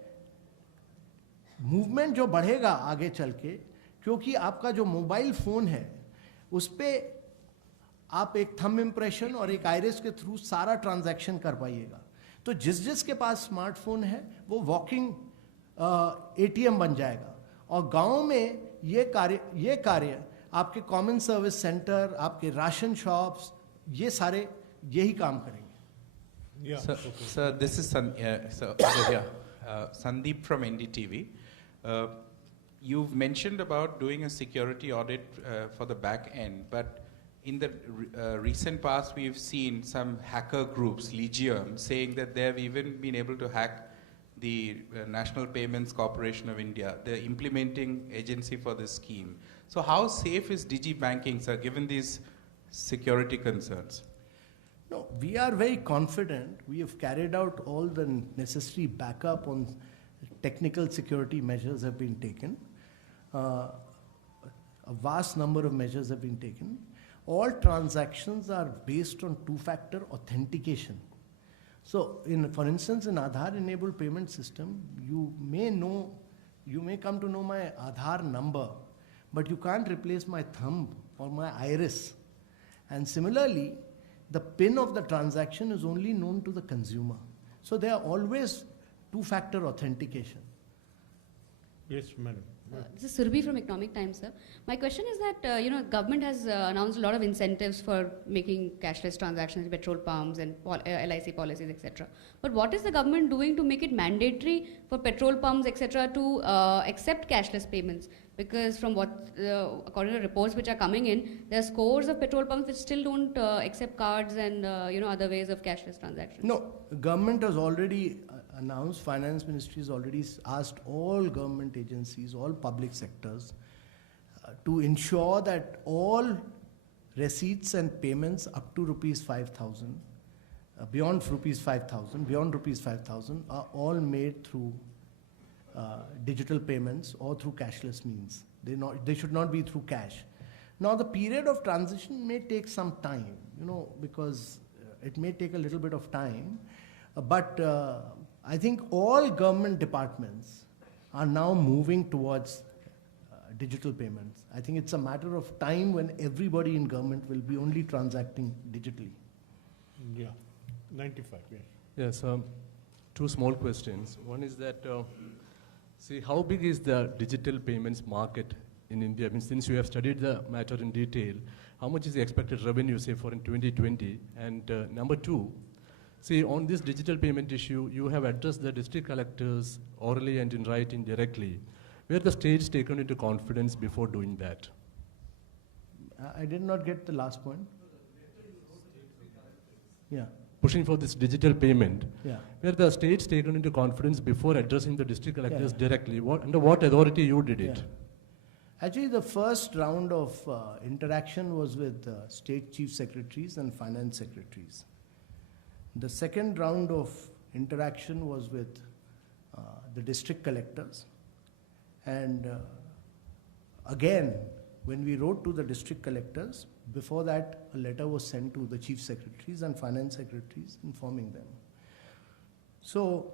मूवमेंट जो बढ़ेगा आगे चल के, क्योंकि आपका जो मोबाइल फ़ोन है उस पर आप एक थंब इम्प्रेशन और एक आइरिस के थ्रू सारा ट्रांजैक्शन कर पाइएगा। तो जिस के पास स्मार्टफोन है वो वॉकिंग एटीएम बन जाएगा। और गांव में ये कार्य आपके कॉमन सर्विस सेंटर, आपके राशन शॉप्स, ये सारे यही काम करेंगे। Sir, this is Sandeep from NDTV. You've mentioned about doing a security audit for the back end, but in the recent past, we've seen some hacker groups, Legion, saying that they've even been able to hack the National Payments Corporation of India, the implementing agency for this scheme. So how safe is DigiBanking, sir, given these security concerns? No, we are very confident. We have carried out all the necessary backup on technical security measures have been taken. A vast number of measures have been taken. All transactions are based on two-factor authentication. So, for instance, in Aadhaar-enabled payment system, you may come to know my Aadhaar number, but you can't replace my thumb or my iris. And similarly, the PIN of the transaction is only known to the consumer. So there are always two-factor authentication. Yes, madam. This is Surbhi from Economic Times, sir. My question is that, government has announced a lot of incentives for making cashless transactions, petrol pumps and LIC policies, etc. But what is the government doing to make it mandatory for petrol pumps, etc. to accept cashless payments? Because from what, according to reports which are coming in, there are scores of petrol pumps which still don't accept cards and, other ways of cashless transactions. No, government has already announced, Finance Ministry has already asked all government agencies, all public sectors, to ensure that all receipts and payments up to rupees 5,000, beyond rupees 5,000 are all made through digital payments or through cashless means. They should not be through cash. Now the period of transition may take some time, because it may take a little bit of time, but I think all government departments are now moving towards digital payments. I think it's a matter of time when everybody in government will be only transacting digitally. Yeah, 95, yes. Yes, two small questions. One is that, see, how big is the digital payments market in India? I mean, since you have studied the matter in detail, how much is the expected revenue, say, for in 2020? And number two, see, on this digital payment issue, you have addressed the district collectors orally and in writing directly. Were the states taken into confidence before doing that? I did not get the last point. Yeah. Pushing for this digital payment, Yeah. were the states taken into confidence before addressing the district collectors directly? Under what authority you did it? Yeah. Actually, the first round of interaction was with state chief secretaries and finance secretaries. The second round of interaction was with the district collectors. And again, when we wrote to the district collectors, before that, a letter was sent to the chief secretaries and finance secretaries informing them. So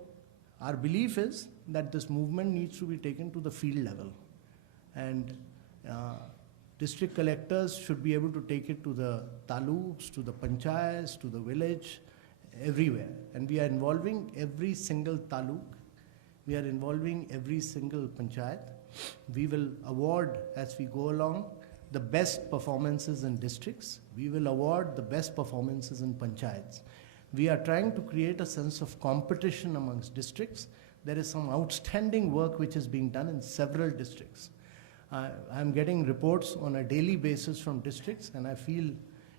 our belief is that this movement needs to be taken to the field level. And district collectors should be able to take it to the taluks, to the panchayats, to the village, everywhere. And we are involving every single taluk. We are involving every single panchayat. We will award, as we go along, the best performances in districts. We will award the best performances in panchayats. We are trying to create a sense of competition amongst districts. There is some outstanding work which is being done in several districts. I'm getting reports on a daily basis from districts, and I feel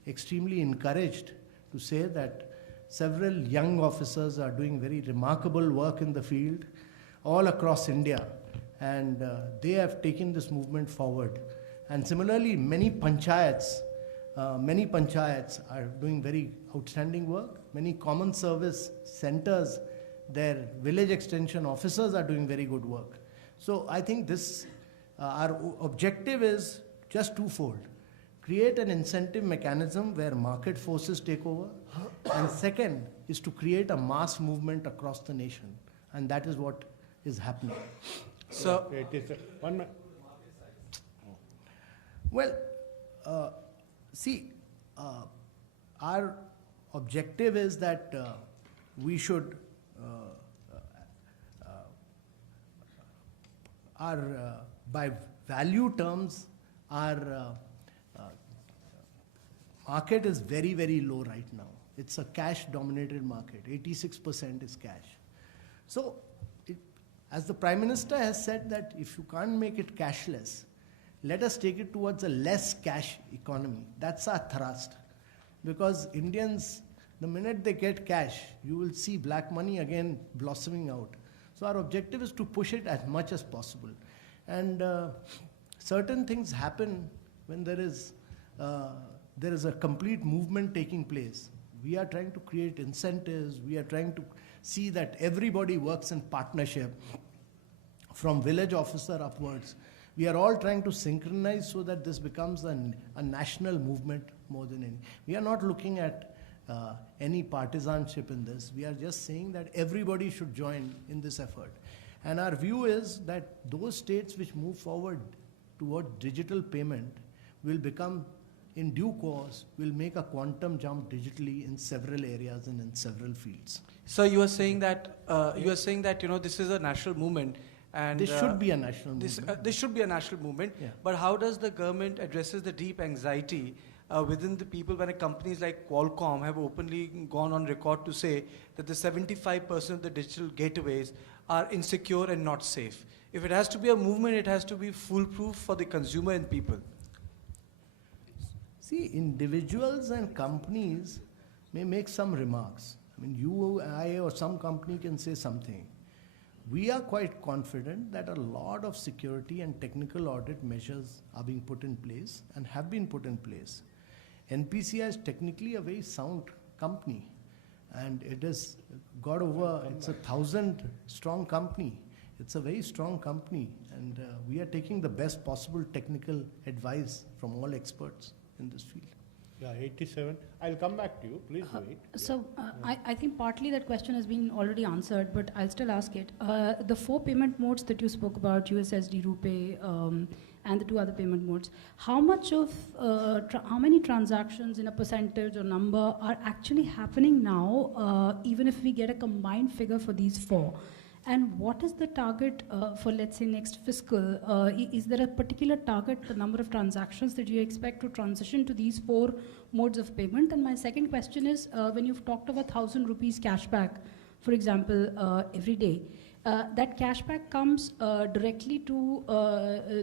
extremely encouraged to say that several young officers are doing very remarkable work in the field all across India, and they have taken this movement forward. And similarly, many panchayats are doing very outstanding work. Many common service centers, their village extension officers are doing very good work. So I think this, our objective is just twofold. Create an incentive mechanism where market forces take over. And second is to create a mass movement across the nation. And that is what is happening. So, it is one minute. Well, our objective is that we should, by value terms, our market is very, very low right now. It's a cash-dominated market. 86% is cash. So, as the Prime Minister has said that if you can't make it cashless, let us take it towards a less cash economy. That's our thrust. Because Indians, the minute they get cash, you will see black money again blossoming out. So our objective is to push it as much as possible. And certain things happen when there is a complete movement taking place. We are trying to create incentives. We are trying to see that everybody works in partnership from village officer upwards. We are all trying to synchronize so that this becomes a national movement more than any. We are not looking at any partisanship in this. We are just saying that everybody should join in this effort. And our view is that those states which move forward toward digital payment will become, in due course, will make a quantum jump digitally in several areas and in several fields. So you are saying that this is a national movement, And This should be a national this, movement. this should be a national movement. Yeah. But how does the government addresses the deep anxiety within the people when companies like Qualcomm have openly gone on record to say that the 75% of the digital gateways are insecure and not safe? If it has to be a movement, it has to be foolproof for the consumer and people. See, individuals and companies may make some remarks. I mean, you, I, or some company can say something. We are quite confident that a lot of security and technical audit measures are being put in place and have been put in place. NPCI is technically a very sound company, and it has got over, it's a 1,000-strong company. It's a very strong company, and we are taking the best possible technical advice from all experts in this field. Yeah, 87. I'll come back to you. Please wait. So I think partly that question has been already answered, but I'll still ask it. The 4 payment modes that you spoke about, USSD, RuPay, and the 2 other payment modes, how much of, how many transactions in a percentage or number are actually happening now, even if we get a combined figure for these 4? And what is the target for, let's say, next fiscal? Is there a particular target, the number of transactions that you expect to transition to these 4 modes of payment? And my second question is, when you've talked about 1,000 rupees cashback, for example, every day, that cashback comes directly to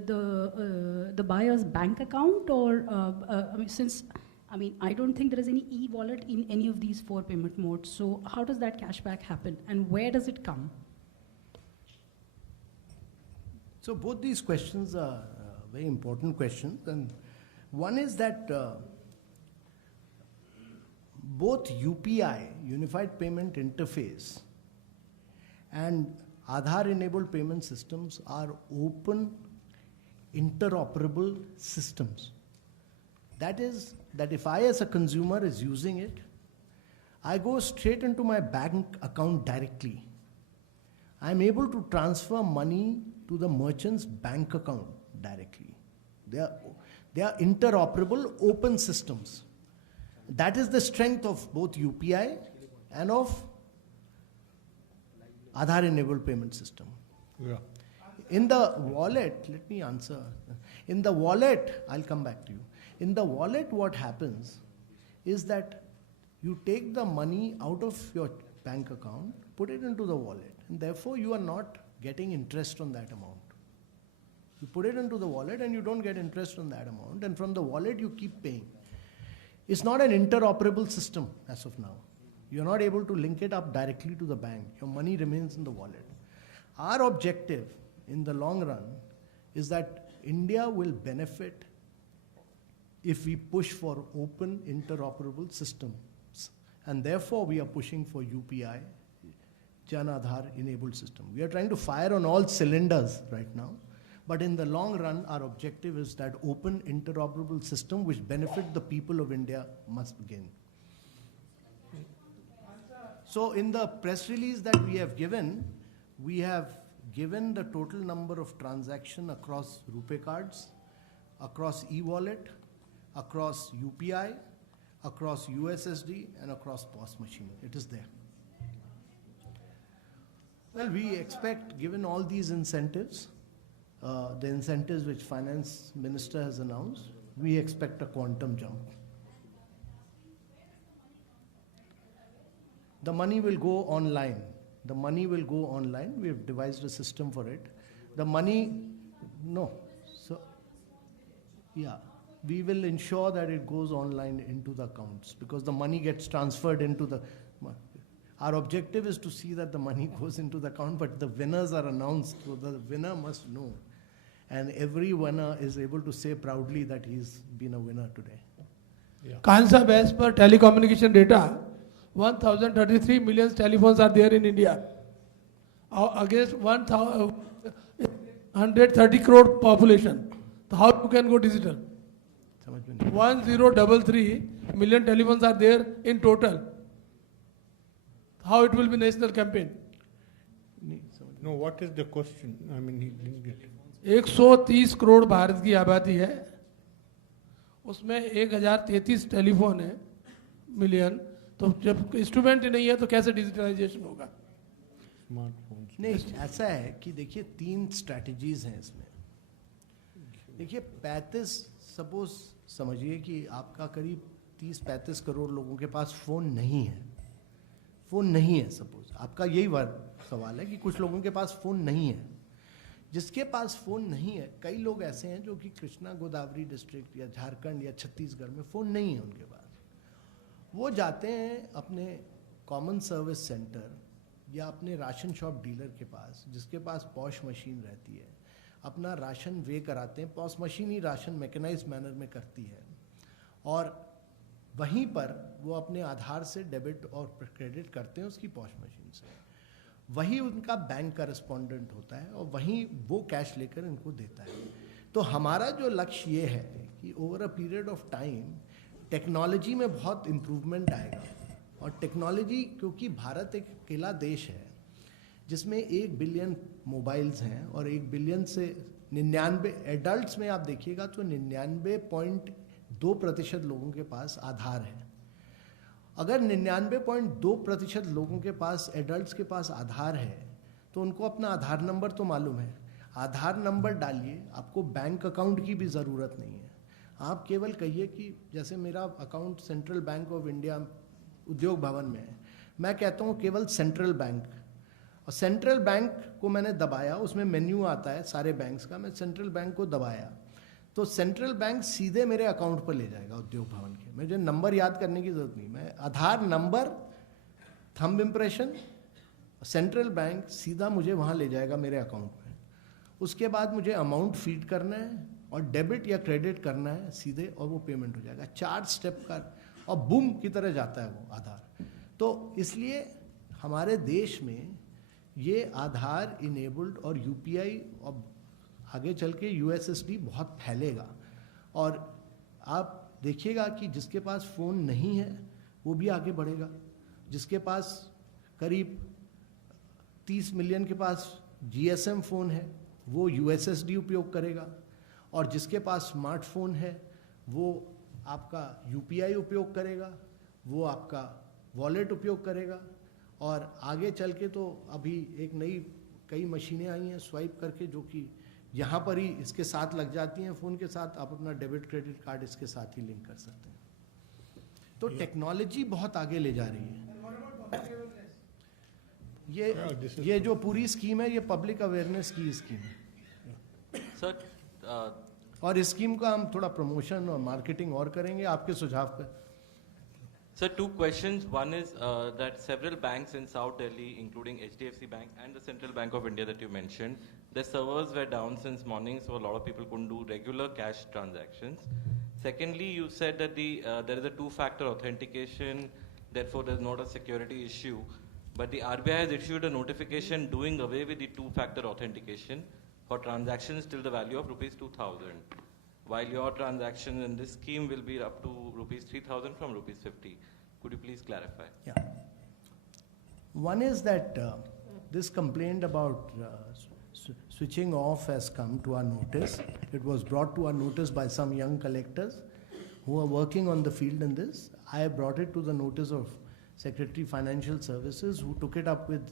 the buyer's bank account, or I mean, since I don't think there is any e-wallet in any of these 4 payment modes. So how does that cashback happen, and where does it come? So both these questions are very important questions, and one is that both UPI, Unified Payment Interface, and Aadhaar-enabled payment systems are open, interoperable systems. That is, that if I as a consumer is using it, I go straight into my bank account directly. I'm able to transfer money to the merchant's bank account directly. They are interoperable, open systems. That is the strength of both UPI and of Aadhaar-enabled payment system. Yeah. In the wallet, let me answer. In the wallet, I'll come back to you. In the wallet, what happens is that you take the money out of your bank account, put it into the wallet, and therefore you are not getting interest on that amount. You put it into the wallet and you don't get interest on that amount, and from the wallet you keep paying. It's not an interoperable system as of now. You're not able to link it up directly to the bank. Your money remains in the wallet. Our objective in the long run is that India will benefit if we push for open interoperable systems. And therefore we are pushing for UPI, Jan Aadhaar enabled system. We are trying to fire on all cylinders right now. But in the long run, our objective is that open interoperable system which benefit the people of India must begin. So in the press release that we have given the total number of transactions across RuPay cards, across e-wallet, across UPI, across USSD, and across POS machine. It is there. Well, we expect, given all these incentives, the incentives which Finance Minister has announced, we expect a quantum jump. The money will go online. The money will go online. We have devised a system for it. The money, no. So, yeah, we will ensure that it goes online into the accounts because the money gets transferred into the. Our objective is to see that the money goes into the account, but the winners are announced, so the winner must know. And every winner is able to say proudly that he's been a winner today. Khan Sahab, as per telecommunication data, 1,033 million telephones are there in India. Against 130 crore population. So how you can go digital? 1033 million telephones are there in total. How it will be national campaign? No, what is the question? I mean, he didn't get it. 130 करोड़ भारत की आबादी है, उसमें 1033 टेलीफोन है मिलियन, तो जब इंस्ट्रूमेंट ही नहीं है तो कैसे डिजिटलाइजेशन होगा? स्मार्टफोन्स नहीं, ऐसा है कि देखिए 3 स्ट्रैटेजीज हैं इसमें। देखिए 35, सपोज समझिए कि आपका करीब 30-35 करोड़ लोगों के पास फ़ोन नहीं है। फ़ोन नहीं है, सपोज आपका यही सवाल है कि कुछ लोगों के पास फ़ोन नहीं है। जिसके पास फ़ोन नहीं है, कई लोग ऐसे हैं जो कि कृष्णा गोदावरी डिस्ट्रिक्ट या झारखंड या छत्तीसगढ़ में फ़ोन नहीं है उनके पास। वो जाते हैं अपने कॉमन सर्विस सेंटर या अपने राशन शॉप डीलर के पास, जिसके पास पॉश मशीन रहती है, अपना राशन वे कराते हैं। पॉश मशीन ही राशन मैकेनाइज मैनर में करती है, और वहीं पर वो अपने आधार से डेबिट और क्रेडिट करते हैं उसकी पॉश मशीन से। वही उनका बैंक करस्पॉन्डेंट होता है और वहीं वो कैश लेकर इनको देता है। तो हमारा जो लक्ष्य ये है कि over a period of time technology में बहुत इम्प्रूवमेंट आएगा। और टेक्नोलॉजी, क्योंकि भारत एक अकेला देश है जिसमें 1 बिलियन मोबाइल्स हैं और 1 बिलियन से 99 एडल्ट्स में आप देखिएगा तो 99.2% लोगों के पास आधार है। अगर 99.2% लोगों के पास, एडल्ट्स के पास आधार है, तो उनको अपना आधार नंबर तो मालूम है। आधार नंबर डालिए, आपको बैंक अकाउंट की भी ज़रूरत नहीं है। आप केवल कहिए कि जैसे मेरा account central bank of India उद्योग भवन में है, मैं कहता हूँ केवल सेंट्रल बैंक, और सेंट्रल बैंक को मैंने दबाया, उसमें मेन्यू आता है सारे बैंक्स का, मैं सेंट्रल बैंक को दबाया तो सेंट्रल बैंक सीधे मेरे अकाउंट पर ले जाएगा उद्योग भवन के। मुझे नंबर याद करने की ज़रूरत नहीं, मैं Aadhaar number, thumb impression, central bank सीधा मुझे वहाँ ले जाएगा मेरे अकाउंट में। उसके बाद मुझे अमाउंट फीड करना है और डेबिट या क्रेडिट करना है सीधे, और वो पेमेंट हो जाएगा। 4 स्टेप का, और बूम की तरह जाता है वो आधार। तो इसलिए हमारे देश में ये आधार इनेबल्ड और यूपीआई और आगे चल के यूएसएसडी बहुत फैलेगा। और आप देखिएगा कि जिसके पास फ़ोन नहीं है वो भी आगे बढ़ेगा। जिसके पास करीब 30 मिलियन के पास जीएसएम फ़ोन है वो यूएसएसडी उपयोग करेगा, और जिसके पास स्मार्टफोन है वो आपका यूपीआई उपयोग करेगा, वो आपका वॉलेट उपयोग करेगा। और आगे चल के तो अभी एक नई कई मशीनें आई हैं स्वाइप करके, जो कि यहाँ पर ही इसके साथ लग जाती हैं फ़ोन के साथ, आप अपना डेबिट क्रेडिट कार्ड इसके साथ ही लिंक कर सकते हैं। तो टेक्नोलॉजी बहुत आगे ले जा रही है। ये जो पूरी स्कीम है ये पब्लिक अवेयरनेस की स्कीम है सर। और इस स्कीम का हम थोड़ा प्रमोशन और मार्केटिंग और करेंगे आपके सुझाव पे। Sir, 2 questions. One is that several banks in South Delhi, including HDFC Bank and the Central Bank of India that you mentioned, their servers were down since morning, so a lot of people couldn't do regular cash transactions. Secondly, you said that there is a 2-factor authentication, therefore there's not a security issue. But the RBI has issued a notification doing away with the 2-factor authentication for transactions till the value of rupees 2,000. While your transactions in this scheme will be up to rupees 3,000 from rupees 50. Could you please clarify? Yeah. One is that this complaint about switching off has come to our notice. It was brought to our notice by some young collectors who are working on the field in this. I brought it to the notice of Secretary Financial Services, who took it up with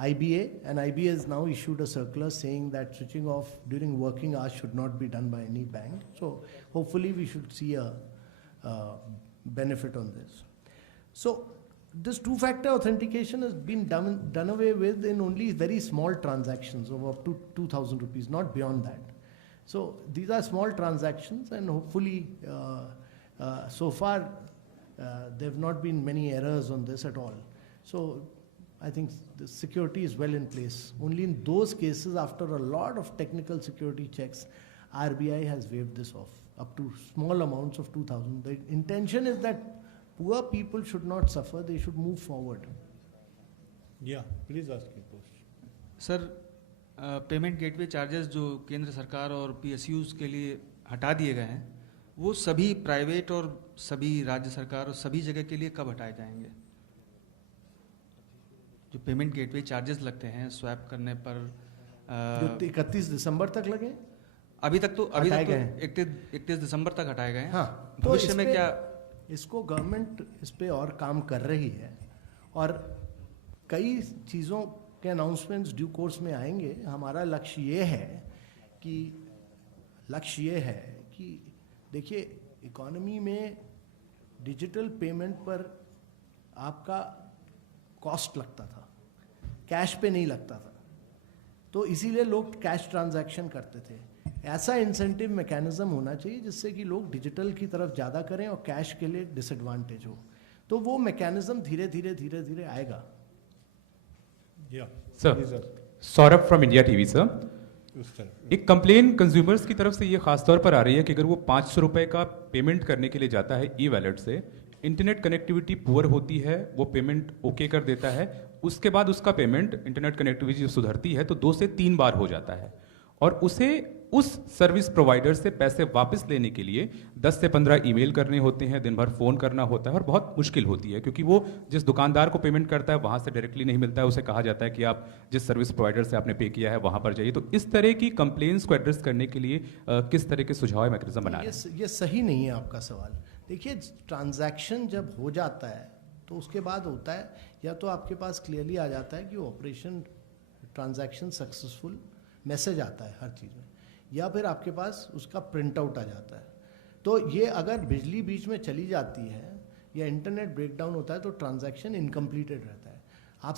IBA, and IBA has now issued a circular saying that switching off during working hours should not be done by any bank. So hopefully we should see a benefit on this. So this 2-factor authentication has been done away with in only very small transactions of up to 2,000 rupees, not beyond that. So these are small transactions, and hopefully so far there have not been many errors on this at all. So I think the security is well in place. Only in those cases, after a lot of technical security checks, RBI has waived this off up to small amounts of 2,000. The intention is that poor people should not suffer, they should move forward. Yeah, please ask your question. Sir, payment gateway charges जो केंद्र सरकार और PSUs के लिए हटा दिए गए हैं, वो सभी प्राइवेट और सभी राज्य सरकार और सभी जगह के लिए कब हटाए जाएंगे? जो पेमेंट गेटवे चार्जेस लगते हैं स्वैप करने पर, जो 31 दिसंबर तक लगे, अभी तक तो 31 दिसंबर तक हटाए गए हैं। हाँ, भविष्य में क्या इसको गवर्नमेंट इस पे और काम कर रही है, और कई चीज़ों के अनाउंसमेंट्स ड्यू कोर्स में आएंगे। हमारा लक्ष्य ये है कि देखिए, इकोनॉमी में डिजिटल पेमेंट पर आपका कॉस्ट लगता था, कैश पे नहीं लगता था, तो इसीलिए लोग कैश ट्रांजैक्शन करते थे। ऐसा इंसेंटिव मैकेनिज्म होना चाहिए जिससे कि लोग डिजिटल की तरफ ज़्यादा करें और कैश के लिए डिसएडवांटेज हो, तो वो मैकेनिज्म धीरे धीरे आएगा। सर, Saurabh from India TV. Sir, एक कंप्लेन कंज्यूमर्स की तरफ से ये खास तौर पर आ रही है कि अगर वो 500 रुपए का पेमेंट करने के लिए जाता है ई वैलेट से, इंटरनेट कनेक्टिविटी पुअर होती है, वो पेमेंट ओके कर देता है, उसके बाद उसका पेमेंट इंटरनेट कनेक्टिविटी सुधरती है तो 2 से 3 बार हो जाता है, और उसे उस सर्विस प्रोवाइडर से पैसे वापस लेने के लिए 10 से 15 ईमेल करने होते हैं, दिन भर फोन करना होता है, और बहुत मुश्किल होती है क्योंकि वो जिस दुकानदार को पेमेंट करता है वहां से डायरेक्टली नहीं मिलता है, उसे कहा जाता है कि आप जिस सर्विस प्रोवाइडर से आपने पे किया है वहां पर जाइए। तो इस तरह की कंप्लेंट्स को एड्रेस करने के लिए किस तरह के सुझाव मैकेनिज्म बना रहे हैं? ये सही नहीं है आपका सवाल। देखिए, ट्रांजैक्शन जब हो जाता है तो उसके बाद होता है, या तो आपके पास क्लियरली आ जाता है कि ऑपरेशन ट्रांजैक्शन सक्सेसफुल मैसेज आता है हर चीज़ में, या फिर आपके पास उसका प्रिंट आउट आ जाता है। तो ये अगर बिजली बीच में चली जाती है या इंटरनेट ब्रेकडाउन होता है तो ट्रांजैक्शन इनकम्प्लीटेड रहता है।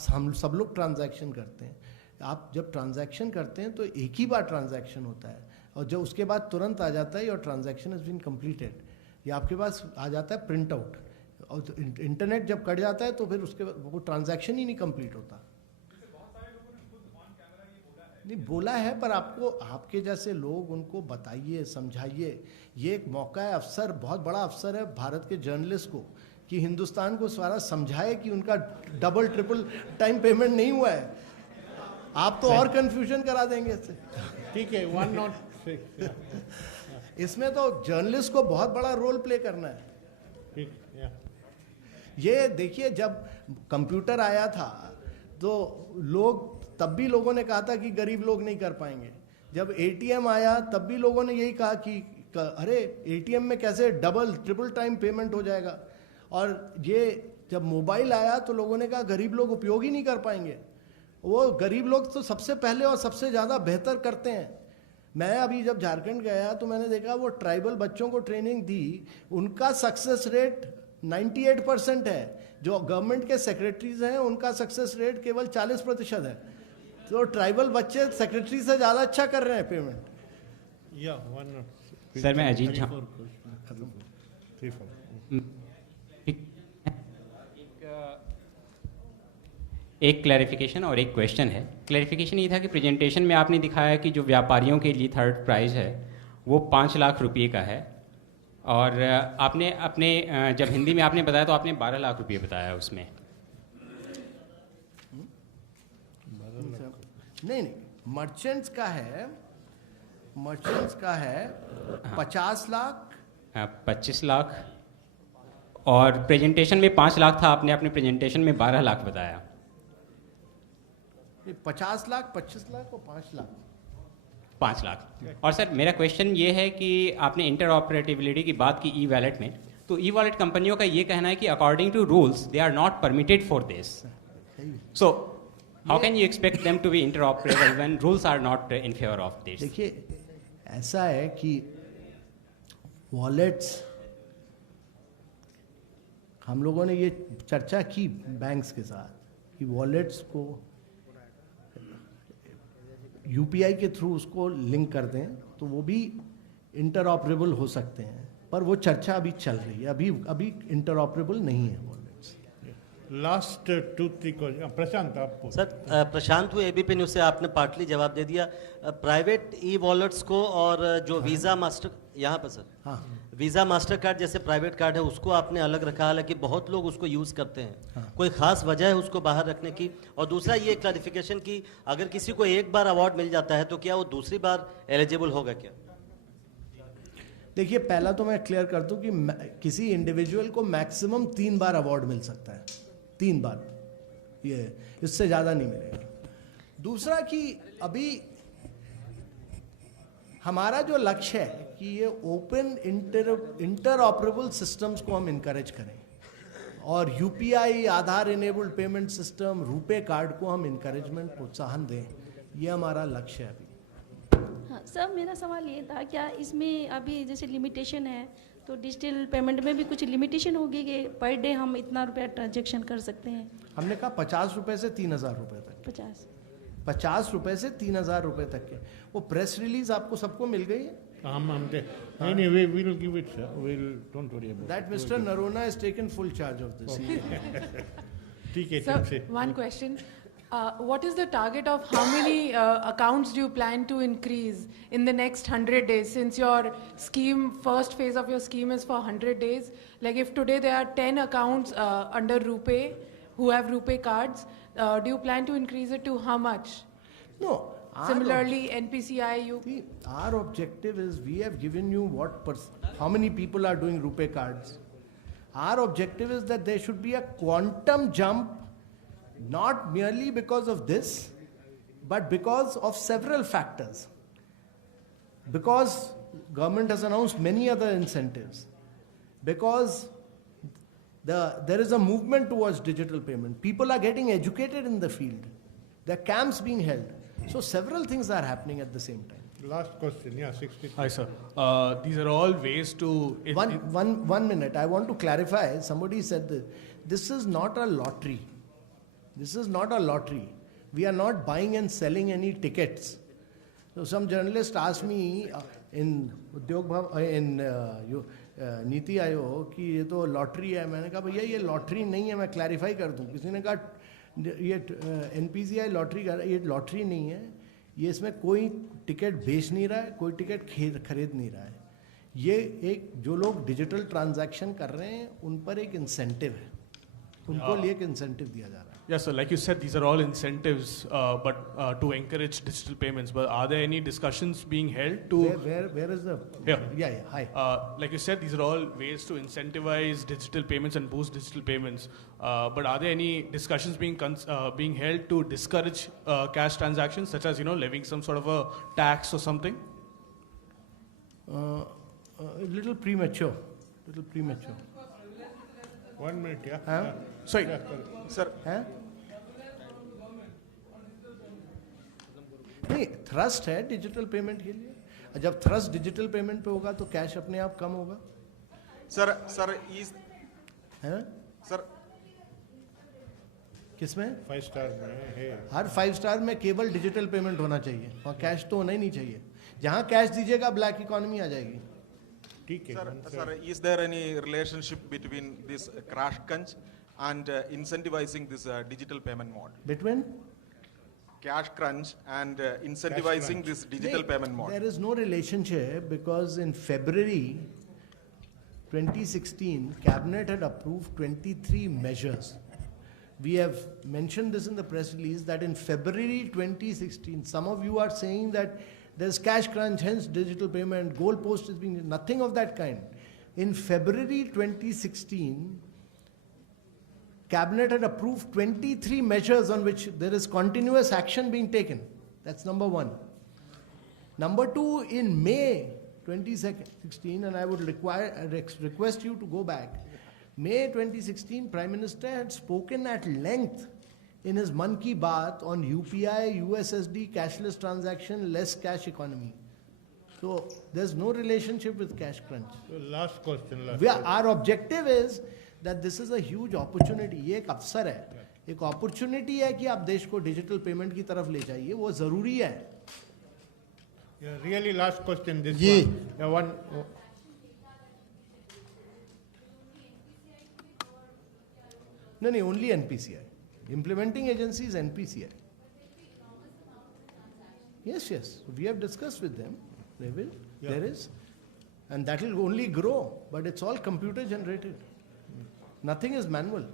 हम सब लोग ट्रांजैक्शन करते हैं, आप जब ट्रांजैक्शन करते हैं तो एक ही बार ट्रांजैक्शन होता है, और जब उसके बाद तुरंत आ जाता है your transaction has been completed, या आपके पास आ जाता है प्रिंट आउट। और इंटरनेट जब कट जाता है तो फिर उसके बाद वो ट्रांजैक्शन ही नहीं कंप्लीट होता। नहीं बोला है, पर आपको आपके जैसे लोग उनको बताइए, समझाइए। ये एक मौका है, अवसर, बहुत बड़ा अवसर है भारत के जर्नलिस्ट को कि हिंदुस्तान को सारा समझाए कि उनका डबल ट्रिपल टाइम पेमेंट नहीं हुआ है। आप तो और कंफ्यूजन करा देंगे इससे। ठीक है, 106 इसमें तो जर्नलिस्ट को बहुत बड़ा रोल प्ले करना है। ये देखिए, जब कंप्यूटर आया था तो तब भी लोगों ने कहा था कि गरीब लोग नहीं कर पाएंगे। जब एटीएम आया तब भी लोगों ने यही कहा कि अरे एटीएम में कैसे डबल ट्रिपल टाइम पेमेंट हो जाएगा। और ये जब मोबाइल आया तो लोगों ने कहा गरीब लोग उपयोग ही नहीं कर पाएंगे। वो गरीब लोग तो सबसे पहले और सबसे ज़्यादा बेहतर करते हैं। मैं अभी जब झारखंड गया तो मैंने देखा वो ट्राइबल बच्चों को ट्रेनिंग दी, उनका सक्सेस रेट 98% है। जो गवर्नमेंट के सेक्रेटरीज हैं उनका सक्सेस रेट केवल 40% है। तो ट्राइबल बच्चे सेक्रेटरी से ज़्यादा अच्छा कर रहे हैं पेमेंट। सर, मैं अजीत झा, एक क्लैरिफिकेशन और एक क्वेश्चन है। क्लैरिफिकेशन ये था कि प्रेजेंटेशन में आपने दिखाया कि जो व्यापारियों के लिए थर्ड प्राइज़ है वो 5 लाख रुपये का है, और आपने अपने जब हिंदी में आपने बताया तो आपने 12 लाख रुपये बताया उसमें। नहीं, मर्चेंट्स का है 50 लाख, 25 लाख, और प्रेजेंटेशन में 5 लाख था, आपने अपने प्रेजेंटेशन में 12 लाख बताया। 50 लाख, 25 लाख और 5 लाख। 5 लाख। और सर, मेरा क्वेश्चन ये है कि आपने इंटरऑपरेटिबिलिटी की बात की ई वैलेट में, तो ई वॉलेट कंपनियों का ये कहना है कि according to rules they are not permitted for this. So how can you expect them to be interoperable when rules are not in favour of this? देखिए, ऐसा है कि वॉलेट्स, हम लोगों ने ये चर्चा की बैंक्स के साथ कि वॉलेट्स को यूपीआई के थ्रू उसको लिंक कर दें तो वो भी इंटरऑपरेबल हो सकते हैं, पर वो चर्चा अभी चल रही है, अभी इंटरऑपरेबल नहीं है वॉलेट्स। लास्ट 2-3 क्वेश्चन प्रशांत आपको। सर, प्रशांत हुए एबीपी न्यूज़ से, आपने पार्टली जवाब दे दिया। प्राइवेट ई वॉलेट्स को और जो वीज़ा मास्टर, यहाँ पर सर, हाँ, वीज़ा मास्टर कार्ड जैसे प्राइवेट कार्ड है उसको आपने अलग रखा, हालांकि बहुत लोग उसको यूज़ करते हैं। हाँ। कोई खास वजह है उसको बाहर रखने की? और दूसरा ये क्लैरिफिकेशन कि अगर किसी को एक बार अवार्ड मिल जाता है तो क्या वो दूसरी बार एलिजिबल होगा क्या? देखिए, पहला तो मैं क्लियर कर दूं कि किसी इंडिविजुअल को मैक्सिमम 3 बार अवार्ड मिल सकता है, 3 बार, ये इससे ज़्यादा नहीं मिलेगा। दूसरा कि अभी हमारा जो लक्ष्य है कि ये ओपन इंटरऑपरेबल सिस्टम्स को हम इनकरेज करें, और UPI, Aadhaar enabled payment system, RuPay card को हम इनकरेजमेंट, प्रोत्साहन दें, ये हमारा लक्ष्य है अभी। हाँ सर, मेरा सवाल ये था, क्या इसमें अभी जैसे लिमिटेशन है तो डिजिटल पेमेंट में भी कुछ लिमिटेशन होगी कि पर डे हम इतना रुपया ट्रांजेक्शन कर सकते हैं? हमने कहा 50 रुपए से 3,000 रुपए तक। 50 रुपए से 3,000 रुपए तक के। वो प्रेस रिलीज आपको सबको मिल गई है? नहीं, we will give it, sir. Don't worry about that. Mr. Narona has taken full charge of this. ठीक है, Sir, one question. What is the target of how many accounts do you plan to increase in the next 100 days? Since your scheme, first phase of your scheme is for 100 days. Like if today there are 10 accounts under RuPay who have RuPay cards, do you plan to increase it to how much? No. Similarly, NPCI, our objective is, we have given you how many people are doing RuPay cards. Our objective is that there should be a quantum jump, not merely because of this, but because of several factors. Because government has announced many other incentives. Because there is a movement towards digital payment. People are getting educated in the field. There are camps being held. So several things are happening at the same time. Last question, yeah, 60. Hi, sir. These are all ways to... One minute. I want to clarify. Somebody said this is not a lottery. This is not a lottery. We are not buying and selling any tickets. So some journalist asked me in NITI आयोग कि ये तो लॉटरी है. मैंने कहा भैया ये लॉटरी नहीं है, मैं क्लैरिफाई कर दूं. किसी ने कहा ये एनपीसीआई लॉटरी का, ये लॉटरी नहीं है, ये इसमें कोई टिकट बेच नहीं रहा है, कोई टिकट खरीद नहीं रहा है. ये एक जो लोग डिजिटल ट्रांजैक्शन कर रहे हैं उन पर एक इंसेंटिव है, उनको लिए एक इंसेंटिव दिया जा रहा है. Yes, sir. Like you said, these are all incentives, but to encourage digital payments. But are there any discussions being held to? Where is the? Here. Yeah. Hi. Like you said, these are all ways to incentivize digital payments and boost digital payments. But are there any discussions being held to discourage cash transactions, such as levying some sort of a tax or something? A little premature. 1 minute, yeah. Sorry, sir. नहीं, थ्रस्ट है digital payment के लिए. जब thrust digital payment पे होगा तो कैश अपने आप कम होगा. सर किसमें? 5 स्टार में है. हर 5 स्टार में केवल डिजिटल पेमेंट होना चाहिए और कैश तो होना ही नहीं चाहिए. जहां कैश दीजिएगा ब्लैक इकोनॉमी आ जाएगी. Sir, is there any relationship between this crash crunch and incentivizing this digital payment mode? Between? Cash crunch and incentivizing this digital payment mode. There is no relationship because in February 2016, Cabinet had approved 23 measures. We have mentioned this in the press release that in February 2016, some of you are saying that there's cash crunch, hence digital payment, goalpost is being, nothing of that kind. In February 2016, Cabinet had approved 23 measures on which there is continuous action being taken. That's number one. Number two, in May 2016, and I would request you to go back, May 2016, Prime Minister had spoken at length in his Mann Ki Baat on UPI, USSD, cashless transaction, less cash economy. So there's no relationship with cash crunch. So last question. Our objective is that this is a huge opportunity. ये एक अवसर है, एक opportunity है कि आप देश को digital payment की तरफ ले जाइए, वो ज़रूरी है. Yeah, really last question. This one. No, only NPCI. Implementing agency is NPCI. Yes. We have discussed with them. They will. Yeah. There is. And that will only grow. But it's all computer generated. Nothing is manual.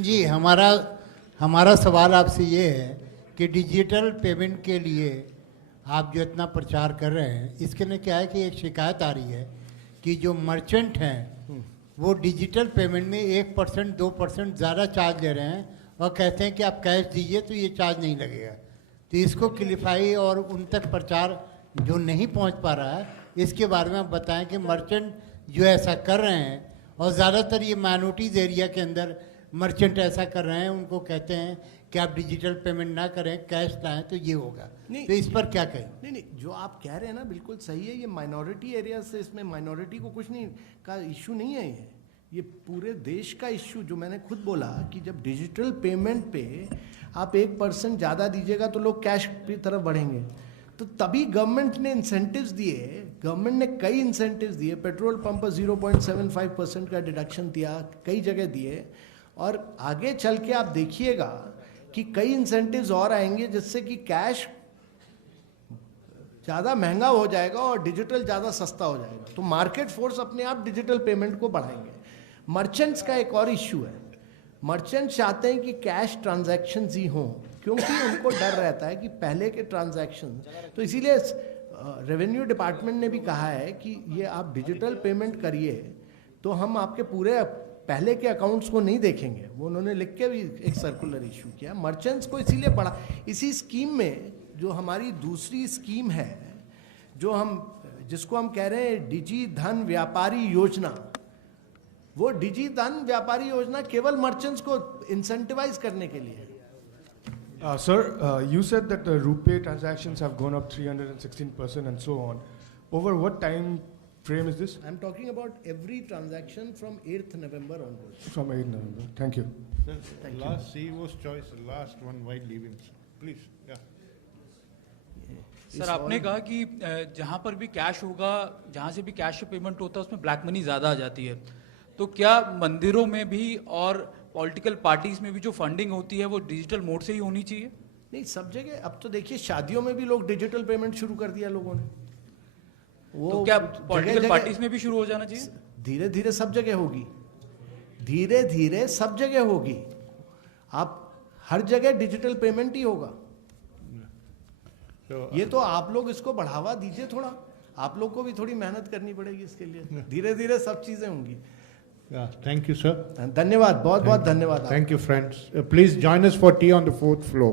जी हमारा सवाल आपसे ये है कि digital payment के लिए आप जो इतना प्रचार कर रहे हैं, इसके लिए क्या है कि एक शिकायत आ रही है कि जो मर्चेंट हैं वो डिजिटल पेमेंट में 1% 2% ज़्यादा चार्ज ले रहे हैं और कहते हैं कि आप कैश दीजिए तो ये चार्ज नहीं लगेगा. तो इसको क्लिफाई और उन तक प्रचार जो नहीं पहुंच पा रहा है, इसके बारे में आप बताएं कि मर्चेंट जो ऐसा कर रहे हैं और ज़्यादातर ये माइनॉरिटीज़ एरिया के अंदर मर्चेंट ऐसा कर रहे हैं, उनको कहते हैं कि आप डिजिटल पेमेंट ना करें, कैश लाएं तो ये होगा। तो इस पर क्या कहें? नहीं, जो आप कह रहे हैं ना बिल्कुल सही है। ये माइनॉरिटी एरिया से, इसमें माइनॉरिटी को कुछ नहीं का इशू नहीं है, ये पूरे देश का इशू। जो मैंने खुद बोला कि जब डिजिटल पेमेंट पे आप 1% ज़्यादा दीजिएगा तो लोग कैश की तरफ बढ़ेंगे। तो तभी गवर्नमेंट ने इंसेंटिव्स दिए, गवर्नमेंट ने कई इंसेंटिव्स दिए। पेट्रोल पंप पर 0.75% का डिडक्शन दिया, कई जगह दिए, और आगे चल के आप देखिएगा कि कई इंसेंटिव्स और आएंगे जिससे कि कैश ज़्यादा महंगा हो जाएगा और डिजिटल ज़्यादा सस्ता हो जाएगा। तो मार्केट फोर्स अपने आप डिजिटल पेमेंट को बढ़ाएंगे। मर्चेंट्स का एक और इश्यू है, मर्चेंट चाहते हैं कि कैश ट्रांजैक्शंस ही हों, क्योंकि उनको डर रहता है कि पहले के ट्रांजैक्शन, तो इसीलिए रेवेन्यू डिपार्टमेंट ने भी कहा है कि ये आप डिजिटल पेमेंट करिए तो हम आपके पूरे पहले के अकाउंट्स को नहीं देखेंगे। वो उन्होंने लिख के भी एक सर्कुलर इशू किया मर्चेंट्स को, इसीलिए बढ़ा। इसी स्कीम में जो हमारी दूसरी स्कीम है, जिसको हम कह रहे हैं डिजी धन व्यापारी योजना, वो डिजी धन व्यापारी योजना केवल मर्चेंट्स को इंसेंटिवाइज करने के लिए है। Sir, you said that the RuPay transactions have gone up 316% and so on. Over what time frame is this? I'm talking about every transaction from 8th November onwards. From 8th November. Thank you. Thank you. Last CEO's choice, last one while leaving. Please, yeah. Sir, आपने कहा कि जहाँ पर भी कैश होगा, जहाँ से भी कैश पेमेंट होता है उसमें ब्लैक मनी ज़्यादा आ जाती है। तो क्या मंदिरों में भी और पॉलिटिकल पार्टीज में भी जो फंडिंग होती है वो डिजिटल मोड से ही होनी चाहिए? नहीं, सब जगह। अब तो देखिए शादियों में भी लोग डिजिटल पेमेंट शुरू कर दिया लोगों ने। वो तो क्या पॉलिटिकल पार्टीज में भी शुरू हो जाना चाहिए? धीरे धीरे सब जगह होगी, धीरे धीरे सब जगह होगी। आप हर जगह डिजिटल पेमेंट ही होगा। ये तो आप लोग इसको बढ़ावा दीजिए थोड़ा, आप लोग को भी थोड़ी मेहनत करनी पड़ेगी इसके लिए। धीरे धीरे सब चीजें होंगी। Thank you, sir. धन्यवाद, बहुत बहुत धन्यवाद। Thank you, friends. Please join us for tea on the 4th floor.